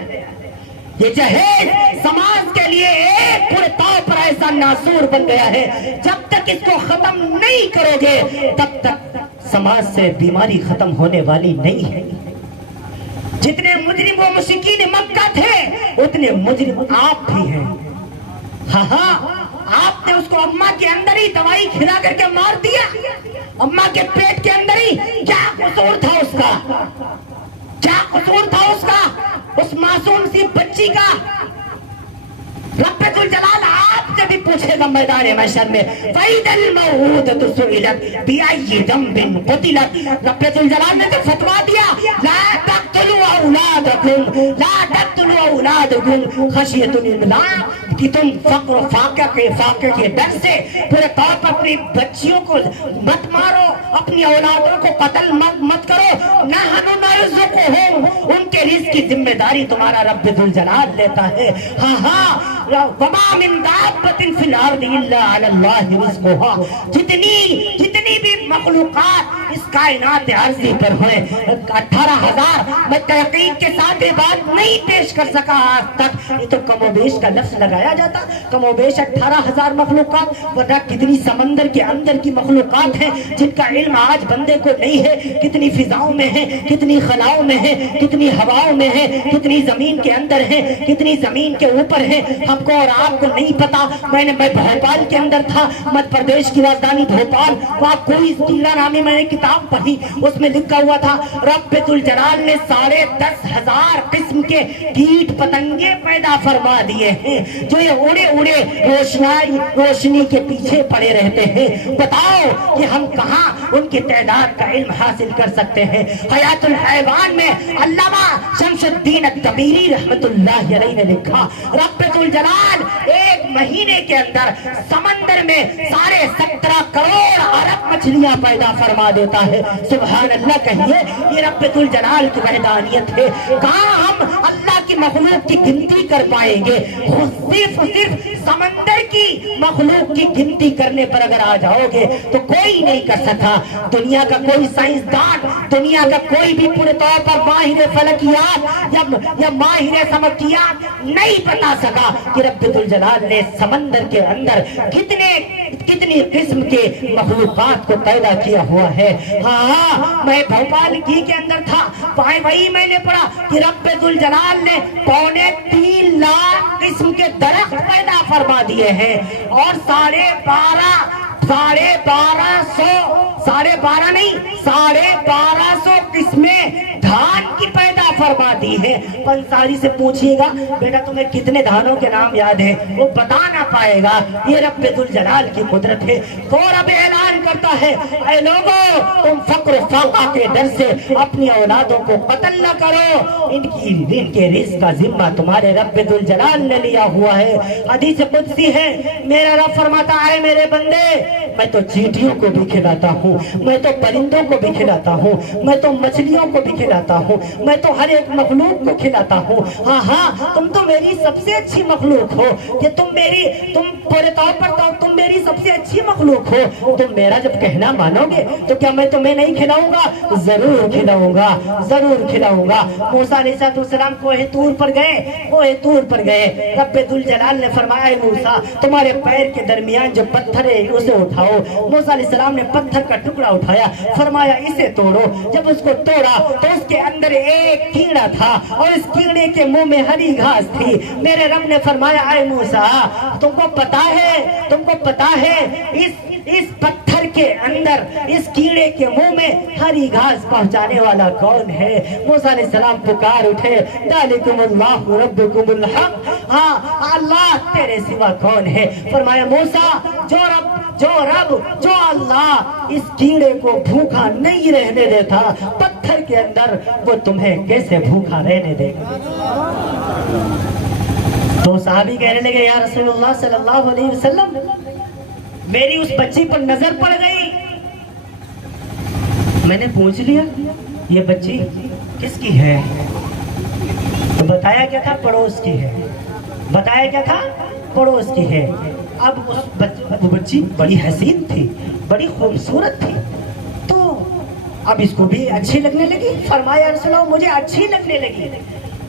یہ جہیز سماج کے لیے ایک پورے طور پر ایسا ناسور بن گیا ہے، جب تک اس کو ختم نہیں کرو گے تب تک سماج سے بیماری ختم ہونے والی نہیں ہے۔ جتنے مجرم و مشرکین مکہ تھے اتنے مجرم آپ بھی ہیں۔ ہاں آپ نے اس کو اماں کے اندر ہی دوائی کھلا کر کے مار دیا، اماں کے پیٹ کے اندر ہی۔ کیا قصور تھا اس کا؟ کیا قصور تھا اس کا، اس معصوم سی بچی کا؟ رب ذوالجلال آپ سے بھی پوچھے گا میدان محشر میں، فَإِذَا الْمَوْءُودَةُ سُئِلَتْ بِأَيِّ ذَنبٍ قُتِلَتْ۔ رب ذوالجلال نے تو فتویٰ دیا، لا تقتلوا اولادکم، لا تقتلوا اولادکم خشیۃ الاملاق، کہ تم فقر و فاقے کے ڈر سے پورے طور پر اپنی بچیوں کو مت مارو، اپنی اولادوں کو قتل مت کرو۔ نحن نرزقہم، ان کے رزق کی ذمہ داری تمہارا رب ذوالجلال لیتا ہے۔ ہاں وما من دابۃ فی الارض الا علی اللہ رزقها، جتنی بھی مخلوقات اس کائنات عرضی پر ہوئے 18,000، میں تحقیق کے ساتھ یہ بات نہیں پیش کر سکا آج تک، یہ تو کم و بیش کا لفظ لگایا جاتا، کم و بیش 18,000 مخلوقات، ورنہ کتنی سمندر کے اندر کی مخلوقات ہیں جن کا علم آج بندے کو نہیں ہے، کتنی فضاؤں میں ہیں، کتنی خلاؤں میں ہیں، کتنی ہواؤں میں ہیں، کتنی زمین کے اندر ہیں، کتنی زمین کے اوپر ہیں، ہم کو اور آپ کو نہیں پتا۔ میں بھوپال کے اندر تھا، مدھیہ پردیش کی راجدھانی بھوپال، وہاں کوئی کیڑا نامی میں نے کتاب پڑھی، اس میں لکھا ہوا تھا رب ذوالجلال نے 10,500 قسم کے کیٹ پتنگے پیدا فرما دیے ہیں جو یہ اڑے اڑے روشنی کے پیچھے پڑے رہتے ہیں۔ بتاؤ کہ ہم کہاں ان کی تعداد کا علم حاصل کر سکتے ہیں؟ حیات الحیوان میں علامہ شمس الدین التبریزی رحمت اللہ علیہ نے لکھا، رب ذوالجلال ایک مہینے کے اندر سمندر میں 17.5 کروڑ ارب مچھلیاں پیدا فرما دیتا ہے۔ سبحان اللہ کہیے، یہ رب ذوالجلال کی وحدانیت ہے۔ کہاں ہم اللہ کی مخلوق کی گنتی کر پائیں گے؟ صرف سمندر کی مخلوق کی گنتی کرنے پر اگر آ جاؤ گے تو کوئی نہیں کر سکا، دنیا کا کوئی سائنسدان، دنیا کا کوئی بھی پورے طور پر ماہر فلکیات یا ماہر سمکیات نہیں بتا سکا کہ رب ذوالجلال نے سمندر کے اندر کتنی قسم کے مخلوقات کو پیدا کیا ہوا ہے۔ ہاں میں بھوپال کے اندر تھا، وہی میں نے پڑھا کہ رب ذوالجلال نے 3.25 لاکھ قسم کے درخت پیدا فرما دیے ہیں اور 1250 قسمیں دھان کی پیدا فرما دی ہے۔ پنساری سے پوچھئے گا بیٹا تمہیں کتنے دھانوں کے نام یاد ہیں، وہ بتا نہ پائے گا۔ یہ رب ذوالجلال کی قدرت ہے۔ تو رب اعلان کرتا ہے، اے لوگوں تم فقر و فاقہ کے ڈر سے اپنی اولادوں کو قتل نہ کرو، ان کے رزق کا ذمہ تمہارے رب ذوالجلال نے لیا ہوا ہے۔ حدیث قدسی ہے، میرا رب فرماتا ہے میرے بندے میں تو چیٹیوں کو بھی کھلاتا ہوں، میں تو پرندوں کو بھی کھلاتا ہوں، میں تو مچھلیوں کو بھی کھلاتا ہوں، میں تو ہر ایک مخلوق کو کھلاتا ہوں۔ ہاں تم تو میری سب سے اچھی مخلوق ہو، کہ تم پورے طور پر تم میری سب سے اچھی مخلوق ہو۔ تم میرا جب کہنا مانو گے تو کیا میں تمہیں نہیں کھلاؤں گا؟ ضرور کھلاؤں گا، ضرور کھلاؤں گا۔ موسیٰ علیہ السلام کوہ طور پر گئے، رب ذوالجلال نے فرمایا اے موسیٰ تمہارے پیر کے درمیان جو پتھر ہے اسے اٹھاؤ۔ موسیٰ علیہ السلام نے پتھر کا ٹکڑا اٹھایا، فرمایا اسے توڑو۔ جب اس کو توڑا تو اس کے اندر ایک کیڑا تھا اور اس کیڑے کے منہ میں ہری گھاس تھی۔ میرے رب نے فرمایا اے موسیٰ تم کو پتا ہے اس پتھر کے اندر اس کیڑے کے منہ میں ہری گھاس پہنچانے والا کون ہے؟ موسیٰ علیہ السلام پکار اٹھے، ذالکم اللہ ربکم الحق، ہاں اللہ تیرے سوا کون ہے؟ فرمایا موسیٰ جو اللہ اس کیڑے کو بھوکا نہیں رہنے دیتا پتھر کے اندر، وہ تمہیں کیسے بھوکا رہنے دے گا؟ تو صحابی کہنے لگے یا رسول اللہ صلی اللہ علیہ وسلم میری اس بچی پر نظر پڑ گئی، میں نے پوچھ لیا یہ بچی کس کی ہے؟ تو بتایا کیا تھا؟ پڑوس کی ہے۔ بتایا کیا تھا؟ پڑوس کی ہے۔ اب اس بچی بڑی حسین تھی، بڑی خوبصورت تھی، تو اب اس کو بھی اچھی لگنے لگی۔ فرمایا رسول اللہ مجھے اچھی لگنے لگی۔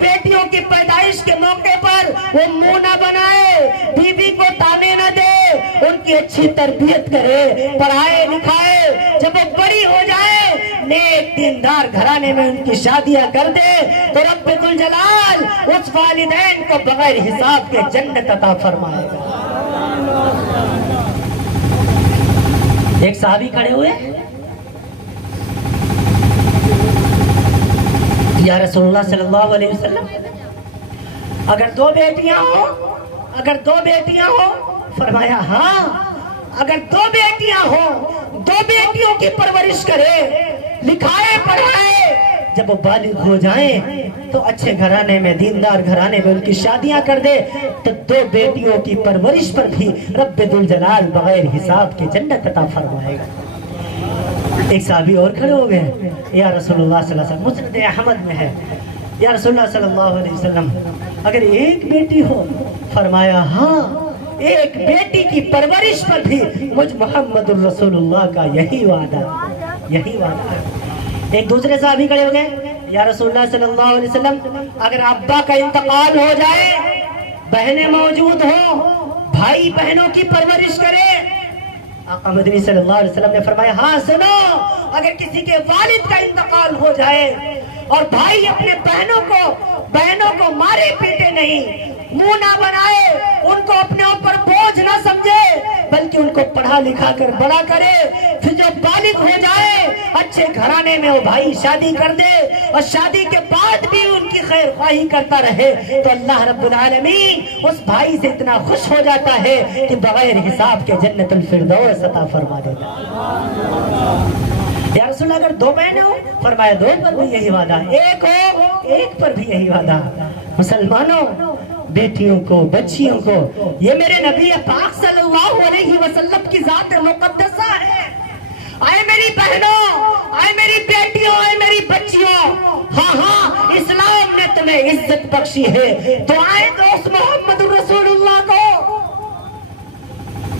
بیٹیوں کی پیدائش کے موقع پر وہ منہ نہ بنائے، بیوی کو تانے نہ دے، ان کی اچھی تربیت کرے، پڑھائے لکھائے، جب وہ بڑی ہو جائے نیک دیندار گھرانے میں ان کی شادیاں کر دے تو رب ذوالجلال اس والدین کو بغیر حساب کے جنت عطا فرمائے گا۔ ایک صحابی کھڑے ہوئے، یا رسول اللہ صلی اللہ علیہ وسلم اگر دو بیٹیاں ہوں، فرمایا ہاں اگر دو بیٹیاں ہوں، دو بیٹیوں کی پرورش کرے، لکھائے پڑھائے، جب وہ بالغ ہو جائیں تو اچھے گھرانے میں، دیندار گھرانے میں ان کی شادیاں کر دے تو دو بیٹیوں کی پرورش پر بھی رب ذوالجلال بغیر حساب کے جنت عطا فرمائے گا۔ ایک صحابی اور کھڑے ہو گئے، یا رسول اللہ صلی اللہ علیہ وسلم، مسند احمد میں ہے، یا رسول اللہ صلی اللہ علیہ وسلم اگر ایک بیٹی ہو، فرمایا ہاں ایک بیٹی کی پرورش پر بھی مجھ محمد الرسول اللہ کا یہی وعدہ ہے۔ ایک دوسرے صحابی کھڑے ہو گئے، یا رسول اللہ صلی اللہ علیہ وسلم اگر ابا کا انتقال ہو جائے، بہنیں موجود ہوں، بھائی بہنوں کی پرورش کرے، آقا مدنی صلی اللہ علیہ وسلم نے فرمایا ہاں سنو، اگر کسی کے والد کا انتقال ہو جائے اور بھائی اپنے بہنوں کو مارے پیٹے نہیں، منہ نہ بنائے، ان کو اپنے اوپر بوجھ نہ سمجھے، بلکہ ان کو پڑھا لکھا کر بڑا کرے، پھر جب بالغ ہو جائے اچھے گھرانے میں وہ بھائی شادی کر دے اور شادی کے بعد بھی ان کی خیر خواہی کرتا رہے تو اللہ رب العالمین اس بھائی سے اتنا خوش ہو جاتا ہے کہ بغیر حساب کے جنت الفردوس عطا فرما دیتا ہے۔ یا رسول اللہ اگر دو بہنیں ہوں، فرمایا دو پر بھی یہی وعدہ، ایک ہو ایک پر بھی یہی وعدہ۔ مسلمانوں، بیٹیوں کو، بچیوں کو، یہ میرے نبی پاک صلی اللہ علیہ وسلم کی ذات مقدسہ ہے۔ آئے میری بہنوں، آئے میری بیٹیوں، آئے میری بچیوں، ہاں اسلام نے تمہیں عزت بخشی ہے تو آئے تو اس محمد الرسول اللہ کو،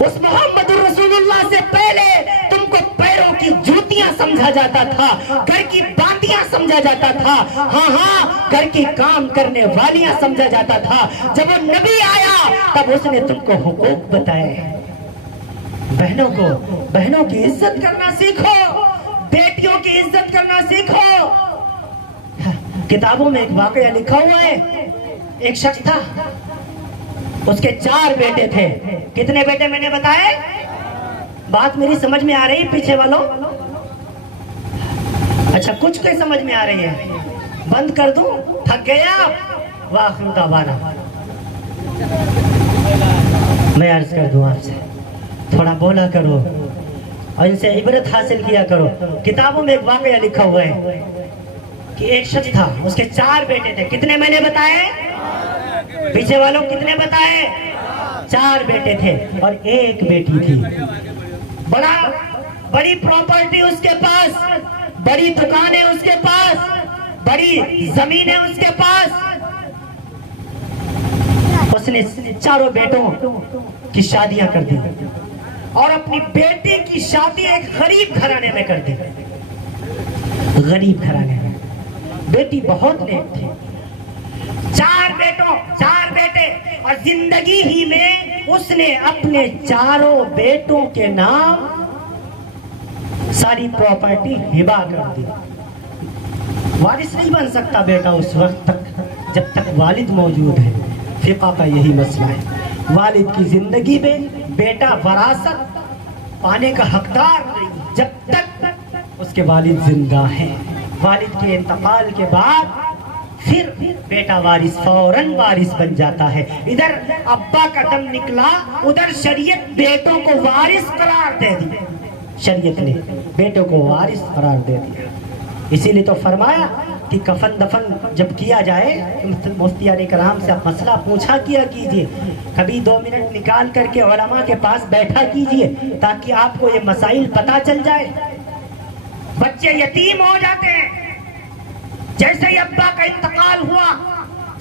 اس محمد الرسول اللہ سے پہلے تم کو پیروں کی جوتیاں سمجھا جاتا تھا، گھر کی باتیاں سمجھا جاتا تھا، ہاں گھر کی کام کرنے والیاں سمجھا جاتا تھا۔ جب وہ نبی آیا تب اس نے تم کو حقوق بتائے۔ بہنوں کی عزت کرنا سیکھو، بیٹیوں کی عزت کرنا سیکھو۔ کتابوں میں ایک واقعہ لکھا ہوا ہے، ایک شخص تھا، اس کے 4 بیٹے تھے۔ کتنے بیٹے میں نے بتائے؟ بات میری سمجھ میں آ رہی پیچھے والوں؟ اچھا کچھ کے سمجھ میں آ رہی ہے، بند کر دوں؟ تھک گئے آپ؟ وآخر دعوانا، میں عرض کر دوں آپ سے تھوڑا بولا کرو اور ان سے عبرت حاصل کیا کرو۔ کتابوں میں ایک واقعہ لکھا ہوا ہے کہ ایک شخص تھا، اس کے 4 بیٹے تھے۔ کتنے میں نے بتائے؟ پیچھے والوں کتنے بتائے؟ 4 بیٹے تھے اور ایک بیٹی تھی۔ بڑی پراپرٹی اس کے پاس، بڑی دکانیں اس کے پاس، بڑی زمینیں اس کے پاس۔ اس نے 4 بیٹوں کی شادیاں کر دی اور اپنی بیٹی کی شادی ایک غریب گھرانے میں کر دی۔ غریب گھرانے میں بیٹی بہت نیک تھی، 4 بیٹے، اور زندگی ہی میں اس نے اپنے 4 بیٹوں کے نام ساری پراپرٹی ہبا کر دی۔ وارث نہیں بن سکتا بیٹا اس وقت تک جب تک والد موجود ہے۔ فقہ کا یہی مسئلہ ہے، والد کی زندگی میں بیٹا وراثت پانے کا حقدار نہیں جب تک اس کے والد زندہ ہیں۔ والد کے انتقال کے بعد پھر بیٹا وارث، فوراً وارث بن جاتا ہے۔ ادھر ابا کا دم نکلا، ادھر شریعت بیٹوں کو وارث قرار دے دی، شریعت نے بیٹوں کو وارث قرار دے دیا۔ اسی لیے تو فرمایا کہ کفن دفن جب کیا جائے مفتیان کرام سے آپ مسئلہ پوچھا کیا کیجئے، کبھی 2 منٹ نکال کر کے علماء کے پاس بیٹھا کیجئے تاکہ آپ کو یہ مسائل پتہ چل جائے۔ بچے یتیم ہو جاتے ہیں، جیسے ہی ابا کا انتقال ہوا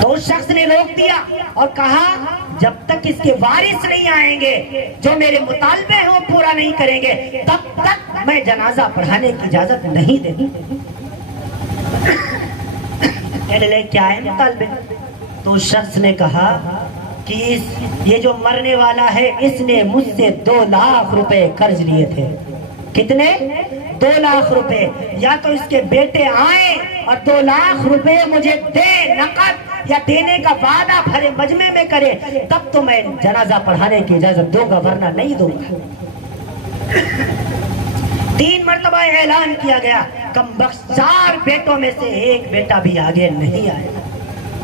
تو اس شخص نے روک دیا اور کہا جب تک اس کے وارث نہیں آئیں گے جو میرے مطالبے ہیں وہ پورا نہیں کریں گے تب تک میں جنازہ پڑھانے کی اجازت نہیں دیں گی۔ کہنے لگے کیا ہے مطالبے؟ تو اس شخص نے کہا کہ یہ جو مرنے والا ہے اس نے مجھ سے 2 لاکھ روپے قرض لیے تھے۔ کتنے؟ 2 لاکھ روپے۔ یا تو اس کے بیٹے آئیں اور 2 لاکھ روپے مجھے دے نقد یا دینے کا وعدہ بھرے مجمع میں کرے تب تو میں جنازہ پڑھانے کی اجازت دوں گا ورنہ نہیں دوں گا۔ 3 مرتبہ اعلان کیا گیا، کم بخت 4 بیٹوں میں سے ایک بیٹا بھی آگے نہیں آیا۔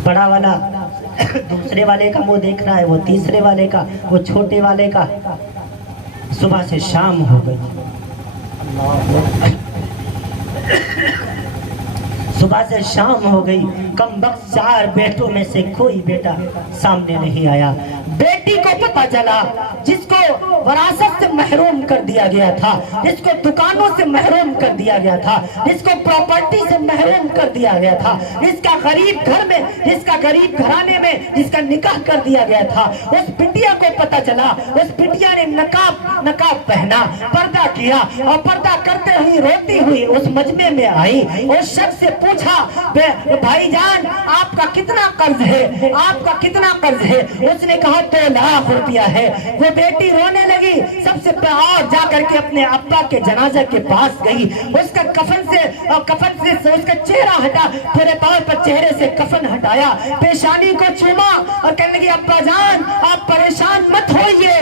بڑا والا دوسرے والے کا منہ دیکھ رہا ہے، وہ تیسرے والے کا، وہ چھوٹے والے کا۔ صبح سے شام ہو گئی، صبح سے شام ہو گئی، کم بخت 4 بیٹوں میں سے کوئی بیٹا سامنے نہیں آیا۔ بیٹی کو پتہ چلا جس کو وراثت سے محروم کر دیا گیا تھا، جس کو دکانوں سے محروم کر دیا گیا تھا، جس کو پراپرٹی سے محروم کر دیا گیا تھا، جس کا غریب گھر میں، جس کا غریب گھرانے میں جس کا نکاح کر دیا گیا تھا، اس بٹیا کو پتہ چلا۔ اس بٹیا نے نقاب پہنا، پردہ کیا اور پردہ کرتے ہوئی روتی ہوئی اس مجمع میں آئی۔ اس شخص سے پوچھا بھائی جان آپ کا کتنا قرض ہے، آپ کا کتنا قرض ہے؟ اس نے کہا 2 لاکھ روپیہ ہے۔ وہ بیٹی رونے لگی، سب سے اور جا کر کے اپنے ابا کے جنازے کے پاس گئی، اس کا کفن سے اس کا چہرہ ہٹا، پورے طور پر چہرے سے کفن ہٹایا، پیشانی کو چوما اور کہنے لگی ابا جان آپ پریشان مت ہوئیے،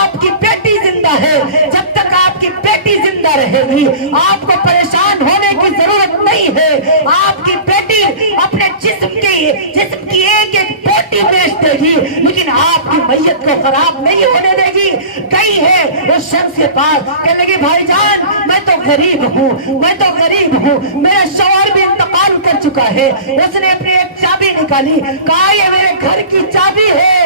آپ کی بیٹی زندہ ہے، جب تک آپ کی بیٹی زندہ رہے گی آپ کو پریشان ہونے کی ضرورت نہیں ہے۔ آپ کی بیٹی اپنے جسم کی ایک بوٹی بیچ دے گی لیکن آپ کی میت کو خراب نہیں ہونے دے گی۔ گئی ہے اس شخص کے پاس، کہنے لگی بھائی جان میں تو غریب ہوں، میرا شوہر بھی انتقال کر چکا ہے۔ اس نے اپنی ایک چابی نکالی، کہا یہ میرے گھر کی چابی ہے،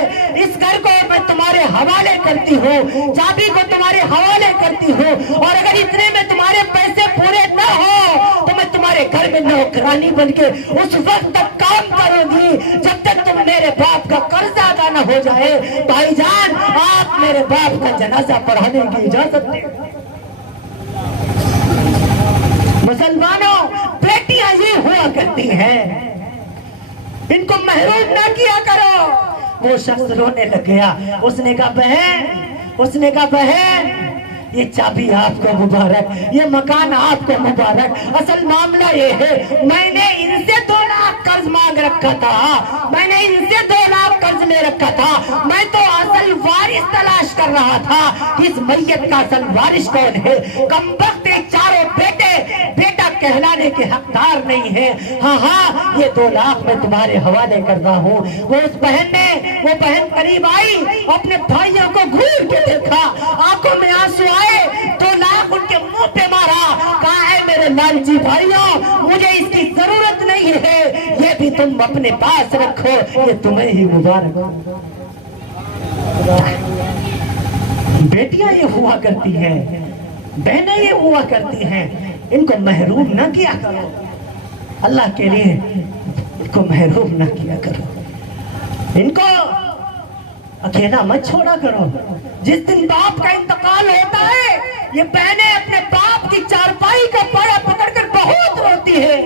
اس گھر کو میں تمہارے حوالے کرتی ہوں، چابی کو تمہارے حوالے کرتی ہوں، اور اگر اتنے میں تمہارے پیسے پورے نہ ہو تو میں تمہارے گھر میں نوکرانی بن کے اس وقت تک کام کروں گی جب تک تم میرے باپ کا قرض ادا نہ ہو جائے۔ بھائی جان آپ میرے باپ کا جنازہ پڑھانے کی اجازت دیں۔ مسلمانوں بیٹیاں یہ ہوا کرتی ہیں، ان کو محروم نہ کیا کرو۔ وہ شخص رونے لگ گیا، اس نے کہا بہن یہ چابی آپ کو مبارک، یہ مکان آپ کو مبارک، اصل معاملہ یہ ہے میں نے ان سے 2 لاکھ قرض مانگ رکھا تھا، میں نے ان سے 2 لاکھ قرض لے رکھا تھا، میں تو اصل وارث تلاش کر رہا تھا، اس میت کا اصل وارث کون ہے؟ کم وقت 4 بیٹا کہلانے کے حقدار نہیں ہے۔ ہاں یہ 2 لاکھ میں تمہارے حوالے کر رہا ہوں۔ وہ بہن قریب آئی، اپنے بھائیوں کو گھور کے دیکھا، آنکھوں میں آنسو آئے، 2 لاکھ ان کے منہ پہ مارا، کہا ہے میرے لالچی بھائیوں مجھے اس کی ضرورت نہیں ہے، یہ بھی تم اپنے پاس رکھو، یہ تمہیں ہی مبارک ہو۔ بیٹیاں یہ ہوا کرتی ہیں، بہنیں یہ ہوا کرتی ہیں، ان کو محروم نہ کیا کرو، اللہ کے لیے ان کو محروم نہ کیا کرو، ان کو اکیلا مت چھوڑا کرو۔ جس دن باپ کا انتقال ہوتا ہے یہ بہنیں اپنے باپ کی چارپائی کا پایا پکڑ کر بہت روتی ہے۔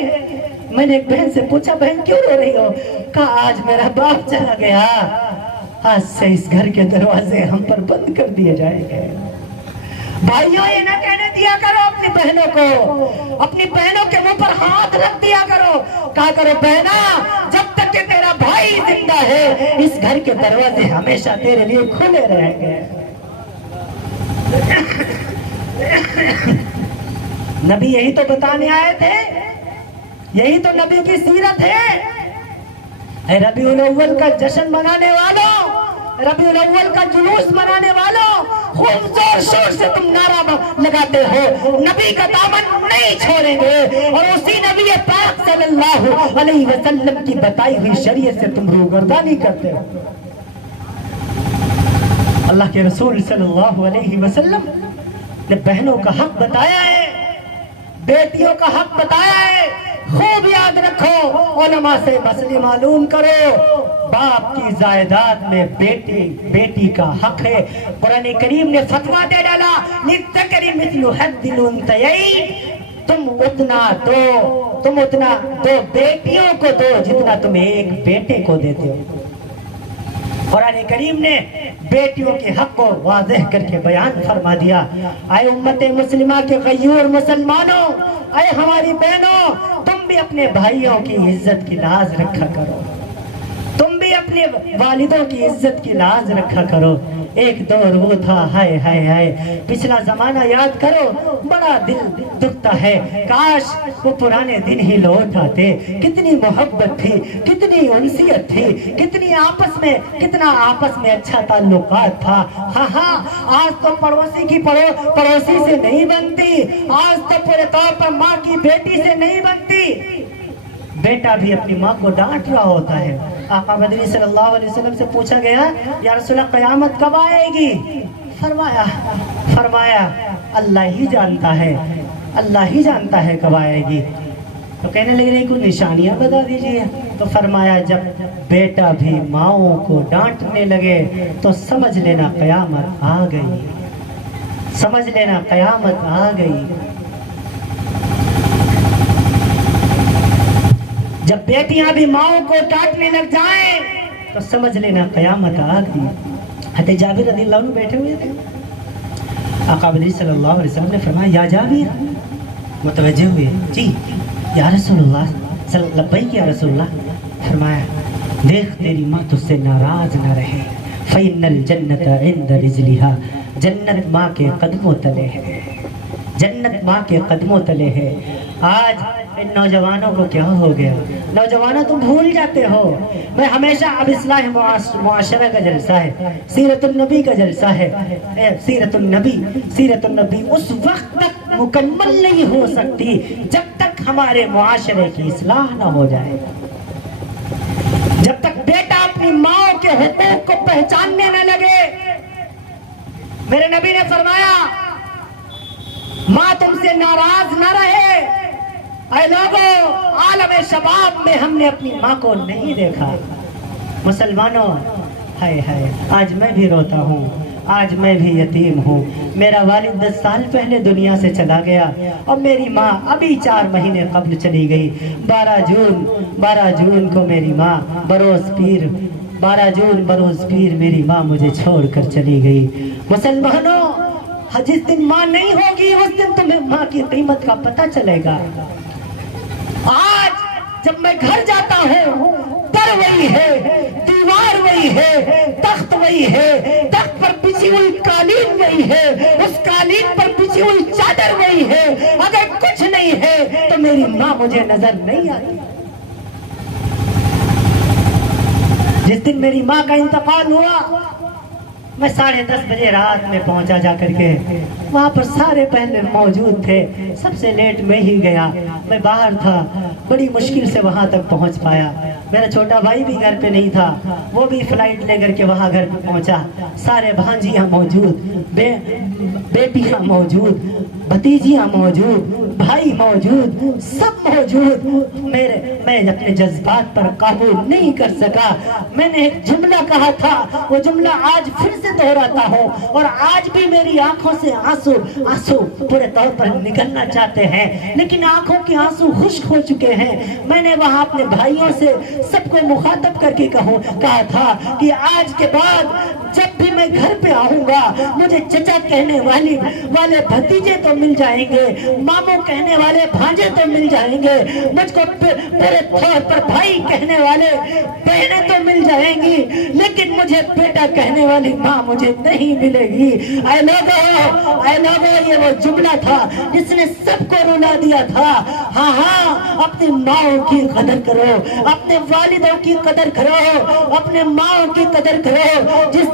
میں نے ایک بہن سے پوچھا بہن کیوں رو رہی ہو؟ کہا آج میرا باپ چلا گیا، آج سے اس گھر کے دروازے ہم پر بند کر دیے جائیں گے۔ بھائیوں یہ نہ کہنے دیا کرو اپنی بہنوں کو، اپنی بہنوں کے منہ پر ہاتھ رکھ دیا کرو، کہا کرو بہنا جب تک کہ تیرا بھائی زندہ ہے اس گھر کے دروازے ہمیشہ تیرے لیے کھلے رہیں گے۔ نبی یہی تو بتانے آئے تھے، یہی تو نبی کی سیرت ہے۔ اے ربیع الاول کا جشن منانے والوں، ربیع الاول کا جلوس منانے والوں، خوب زور شور سے تم نعرہ لگاتے ہو نبی کا دامن نہیں چھوڑیں گے، اور اسی نبی پاک صلی اللہ علیہ وسلم کی بتائی ہوئی شریعت سے تم روگردانی کرتے ہو۔ اللہ کے رسول صلی اللہ علیہ وسلم نے بہنوں کا حق بتایا ہے، بیٹیوں کا حق بتایا ہے، خوب یاد رکھو، علماء سے مسئلے معلوم کرو۔ باپ کی جائیداد میں بیٹی کا حق ہے۔ قرآن کریم نے فتویٰ دے ڈالا لِلذَّكَرِ مِثْلُ حَظِّ الْأُنثَيَيْنِ، تم اتنا دو بیٹیوں کو دو جتنا تم ایک بیٹے کو دیتے ہو۔ قرآن کریم نے بیٹیوں کے حق کو واضح کر کے بیان فرما دیا۔ اے امت مسلمہ کے غیور مسلمانوں، اے ہماری بہنوں، تم بھی اپنے بھائیوں کی عزت کی لاز رکھا کرو، تم بھی اپنے والدوں کی عزت کی لاز رکھا کرو۔ ایک دور وہ تھا، ہائے ہائے ہائے، پچھلا زمانہ یاد کرو، بڑا دل دکھتا ہے، کاش وہ پرانے دن ہی لوٹ آتے۔ کتنی محبت تھی، کتنی انسیت تھی، کتنا آپس میں اچھا تعلقات تھا۔ ہاں آج تو پڑوسی کی پڑوسی سے نہیں بنتی، آج تو پورے طور پر ماں کی بیٹی سے نہیں بنتی۔ بیٹا بھی اپنی ماں کو ڈانٹ رہا ہوتا ہے۔ آقا مدنی صلی اللہ علیہ وسلم سے پوچھا گیا، یا رسول اللہ قیامت کب آئے گی؟ فرمایا اللہ ہی جانتا ہے، اللہ ہی جانتا ہے کب آئے گی۔ تو کہنے لگے نہیں کوئی نشانیاں بتا دیجئے۔ تو فرمایا جب بیٹا بھی ماؤں کو ڈانٹنے لگے تو سمجھ لینا قیامت آ گئی، سمجھ لینا قیامت آ گئی۔ جب بیٹیاں بھی ماؤں کو ڈانٹنے لگ جائیں تو سمجھ لینا قیامت آ گئی۔ حضرت جابر رضی اللہ عنہ بیٹھے ہوئے تھے، آقا مدنی صلی اللہ علیہ وسلم نے فرمایا یا جابر، متوجہ ہوئے، جی یا رسول اللہ، لبیک یا رسول اللہ۔ فرمایا دیکھ تیری ماں تجھ سے ناراض نہ رہے، فَإِنَّ الْجَنَّةَ عِنْدَ رِجْلِهَا، جنت ماں کے قدموں تلے ہے، جنت ماں کے قدموں تلے ہے۔ آج ان نوجوانوں کو کیا ہو گیا؟ نوجوانوں تم بھول جاتے ہو۔ میں ہمیشہ اب اصلاح معاشرہ کا جلسہ ہے، سیرت النبی کا جلسہ ہے۔ سیرت النبی اس وقت تک مکمل نہیں ہو سکتی جب تک ہمارے معاشرے کی اصلاح نہ ہو جائے، جب تک بیٹا اپنی ماں کے حقوق کو پہچاننے نہ لگے۔ میرے نبی نے فرمایا ماں تم سے ناراض نہ رہے۔ اے لوگوں، عالم شباب میں ہم نے اپنی ماں کو نہیں دیکھا۔ مسلمانوں، ہائے ہائے، آج میں بھی روتا ہوں، آج میں بھی یتیم ہوں۔ میرا والد 10 سال پہلے دنیا سے چلا گیا اور میری ماں ابھی 4 مہینے قبل چلی گئی۔ 12 جون کو میری ماں بروز پیر میری ماں مجھے چھوڑ کر چلی گئی۔ مسلمانوں، جس دن ماں نہیں ہوگی اس دن تمہیں ماں کی قیمت کا پتہ چلے گا۔ آج جب میں گھر جاتا ہوں، در وہی ہے، دیوار وہی ہے، تخت وہی ہے، تخت پر بچھی ہوئی قالین وہی ہے، اس قالین پر بچھی ہوئی چادر وہی ہے۔ اگر کچھ نہیں ہے تو میری ماں مجھے نظر نہیں آتی۔ جس دن میری ماں کا انتقال ہوا، میں 10:30 بجے رات میں پہنچا جا کر کے، وہاں پر سارے پہلے موجود تھے، سب سے لیٹ میں ہی گیا، میں باہر تھا، بڑی مشکل سے وہاں تک پہنچ پایا۔ میرا چھوٹا بھائی بھی گھر پہ نہیں تھا، وہ بھی فلائٹ لے کر کے وہاں گھر پہ پہنچا۔ سارے بھانجیاں موجود، بیٹیاں موجود، بھتیجیاں موجود، بھائی موجود، سب موجود۔ میں اپنے جذبات پر قابو نہیں کر سکا۔ میں نے ایک جملہ کہا تھا، وہ جملہ آج پھر سے دہراتا ہوں، اور آج بھی میری آنکھوں سے آنسو پورے طور پر نکلنا چاہتے ہیں، لیکن آنکھوں کے آنسو خشک ہو چکے ہیں۔ میں نے وہاں اپنے بھائیوں سے سب کو مخاطب کر کے کہا تھا کہ آج کے بعد جب بھی میں گھر پہ آؤں گا، مجھے چچا کہنے والے بھتیجے تو مل جائیں گے، ماموں کہنے والے بھانجے تو مل جائیں گے، مجھ کو پورے طور پر بھائی کہنے والے بہنیں تو مل جائیں گی، لیکن مجھے بیٹا کہنے والی ماں مجھے نہیں ملے گی۔ اے لوگوں، یہ وہ جملہ تھا جس نے سب کو رلا دیا تھا۔ ہاں، اپنی ماں کی قدر کرو، اپنے والدوں کی قدر کرو، اپنے ماں کی قدر کرو۔ جس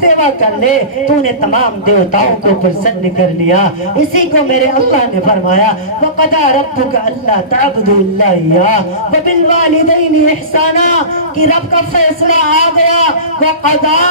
سیوا کر لے تو نے تمام دیوتاؤں کو پرسن کر لیا. اسی کو میرے اللہ نے فرمایا وَقَضَىٰ رَبُّكَ أَلَّا تَعْبُدُوا إِلَّا إِيَّاهُ وَبِالْوَالِدَيْنِ إِحْسَانًا کہ رب کا فیصلہ آ گیا. وَقَضَىٰ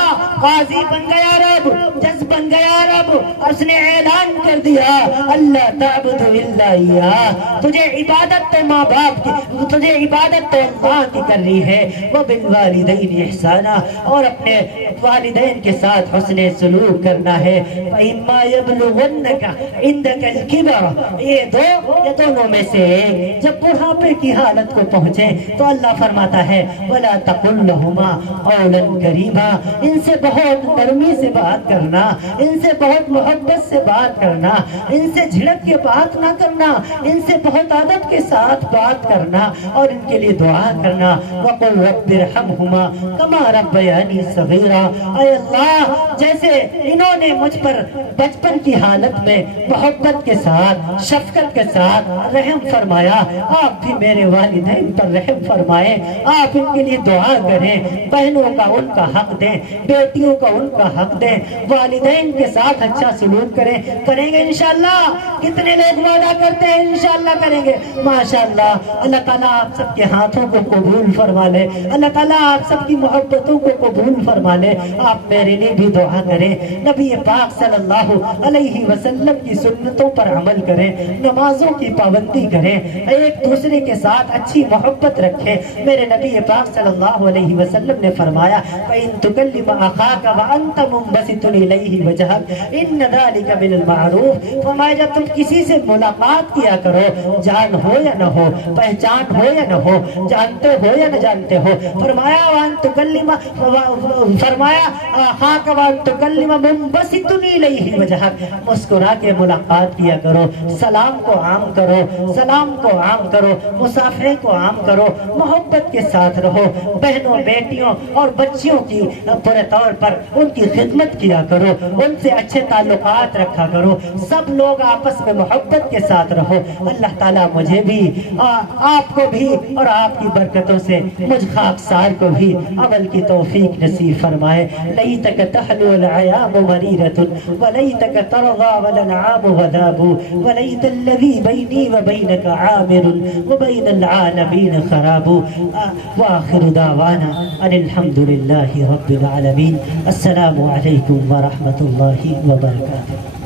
قاضی بن گیا رب, جج بن گیا رب, اس نے اعلان کر دیا اللہ تعبد الا اياه, تجھے عبادت تو ماں باپ کی, تجھے عبادت تو اللہ کی کرنی ہے. وبالوالدین احسانا, اور اپنے والدین کے ساتھ حسن سلوک کرنا ہے. فإما يبلغنك عندك الكبر, یہ دو یا دونوں میں سے ایک جب بڑھاپے کی حالت کو پہنچے تو اللہ فرماتا ہے ولا تقل لهما قولا كريما, ان سے بہت نرمی سے بات کرنا, ان سے بہت محبت سے بات کرنا, ان سے جھڑک کے بات نہ کرنا, ان سے بہت ادب کے ساتھ بات کرنا اور ان کے لیے دعا کرنا. وقل رب ارحمهما كما ربياني صغيرا, اے اللہ جیسے انہوں نے مجھ پر بچپن کی حالت میں محبت کے ساتھ شفقت کے ساتھ رحم فرمایا, آپ بھی میرے والدین پر رحم فرمائیں, آپ ان کے لیے دعا کریں. بہنوں کا ان کا حق دیں, بیٹیوں کا ان کا حق دیں, والدین کے ساتھ اچھا سلوک کریں. کریں گے انشاءاللہ؟ کتنے لوگ وعدہ کرتے ہیں انشاءاللہ کریں گے؟ ماشاءاللہ. اللہ تعالیٰ آپ سب کے ہاتھوں کو قبول فرما لے, اللہ تعالیٰ آپ سب کی محبتوں کو قبول فرما لے. آپ میرے لیے بھی دعا کریں, نبی پاک صلی اللہ علیہ وسلم کی سنتوں پر عمل کریں, نمازوں کی پابندی کریں, ایک دوسرے کے ساتھ اچھی محبت رکھیں. میرے نبی پاک صلی اللہ علیہ وسلم نے فرمایا فَإِن تُكَلِّمَ أَخَاكَ وَأَنْتَ مُنبَسِطٌ إِلَيْهِ وَجْهَكَ إِنَّ ذَلِكَ مِنَ الْمَعْرُوفِ. فرمایا جب تم کسی سے ملاقات کیا کرو, جان ہو یا نہ ہو, پہچان ہو یا نہ ہو, جانتے ہو یا نہ جانتے ہو, فرمایا وَأَن تُكَلِّمَ, فرمایا أَخَاكَ وَأَن تُكَلِّمَ مُنبَسِطٌ إِلَيْهِ وَجْهَكَ, مسکرا کے ملاقات کیا کرو, سلام کو عام کرو, سلام کو عام کرو, مسافرے کو عام کرو, محبت کے ساتھ رہو. بہنوں بیٹیوں اور بچیوں کی پورے طور پر ان کی خدمت کیا کرو, ان سے اچھے تعلقات رکھا کرو. سب لوگ آپس میں محبت کے ساتھ رہو. اللہ تعالیٰ مجھے بھی, آپ کو بھی اور آپ کی برکتوں سے مجھ خاکسار کو بھی عمل کی توفیق نصیب فرمائے. لیتک تحلو العیام مریرۃ ولیتک ترضى والانعام غذاب ولیت الذی بینی وبینک عامر وبین العالمین خراب. وآخر دعوانا ان الحمد للہ رب العالمین. السلام علیکم ورحمۃ اللہ وبرکاتہ.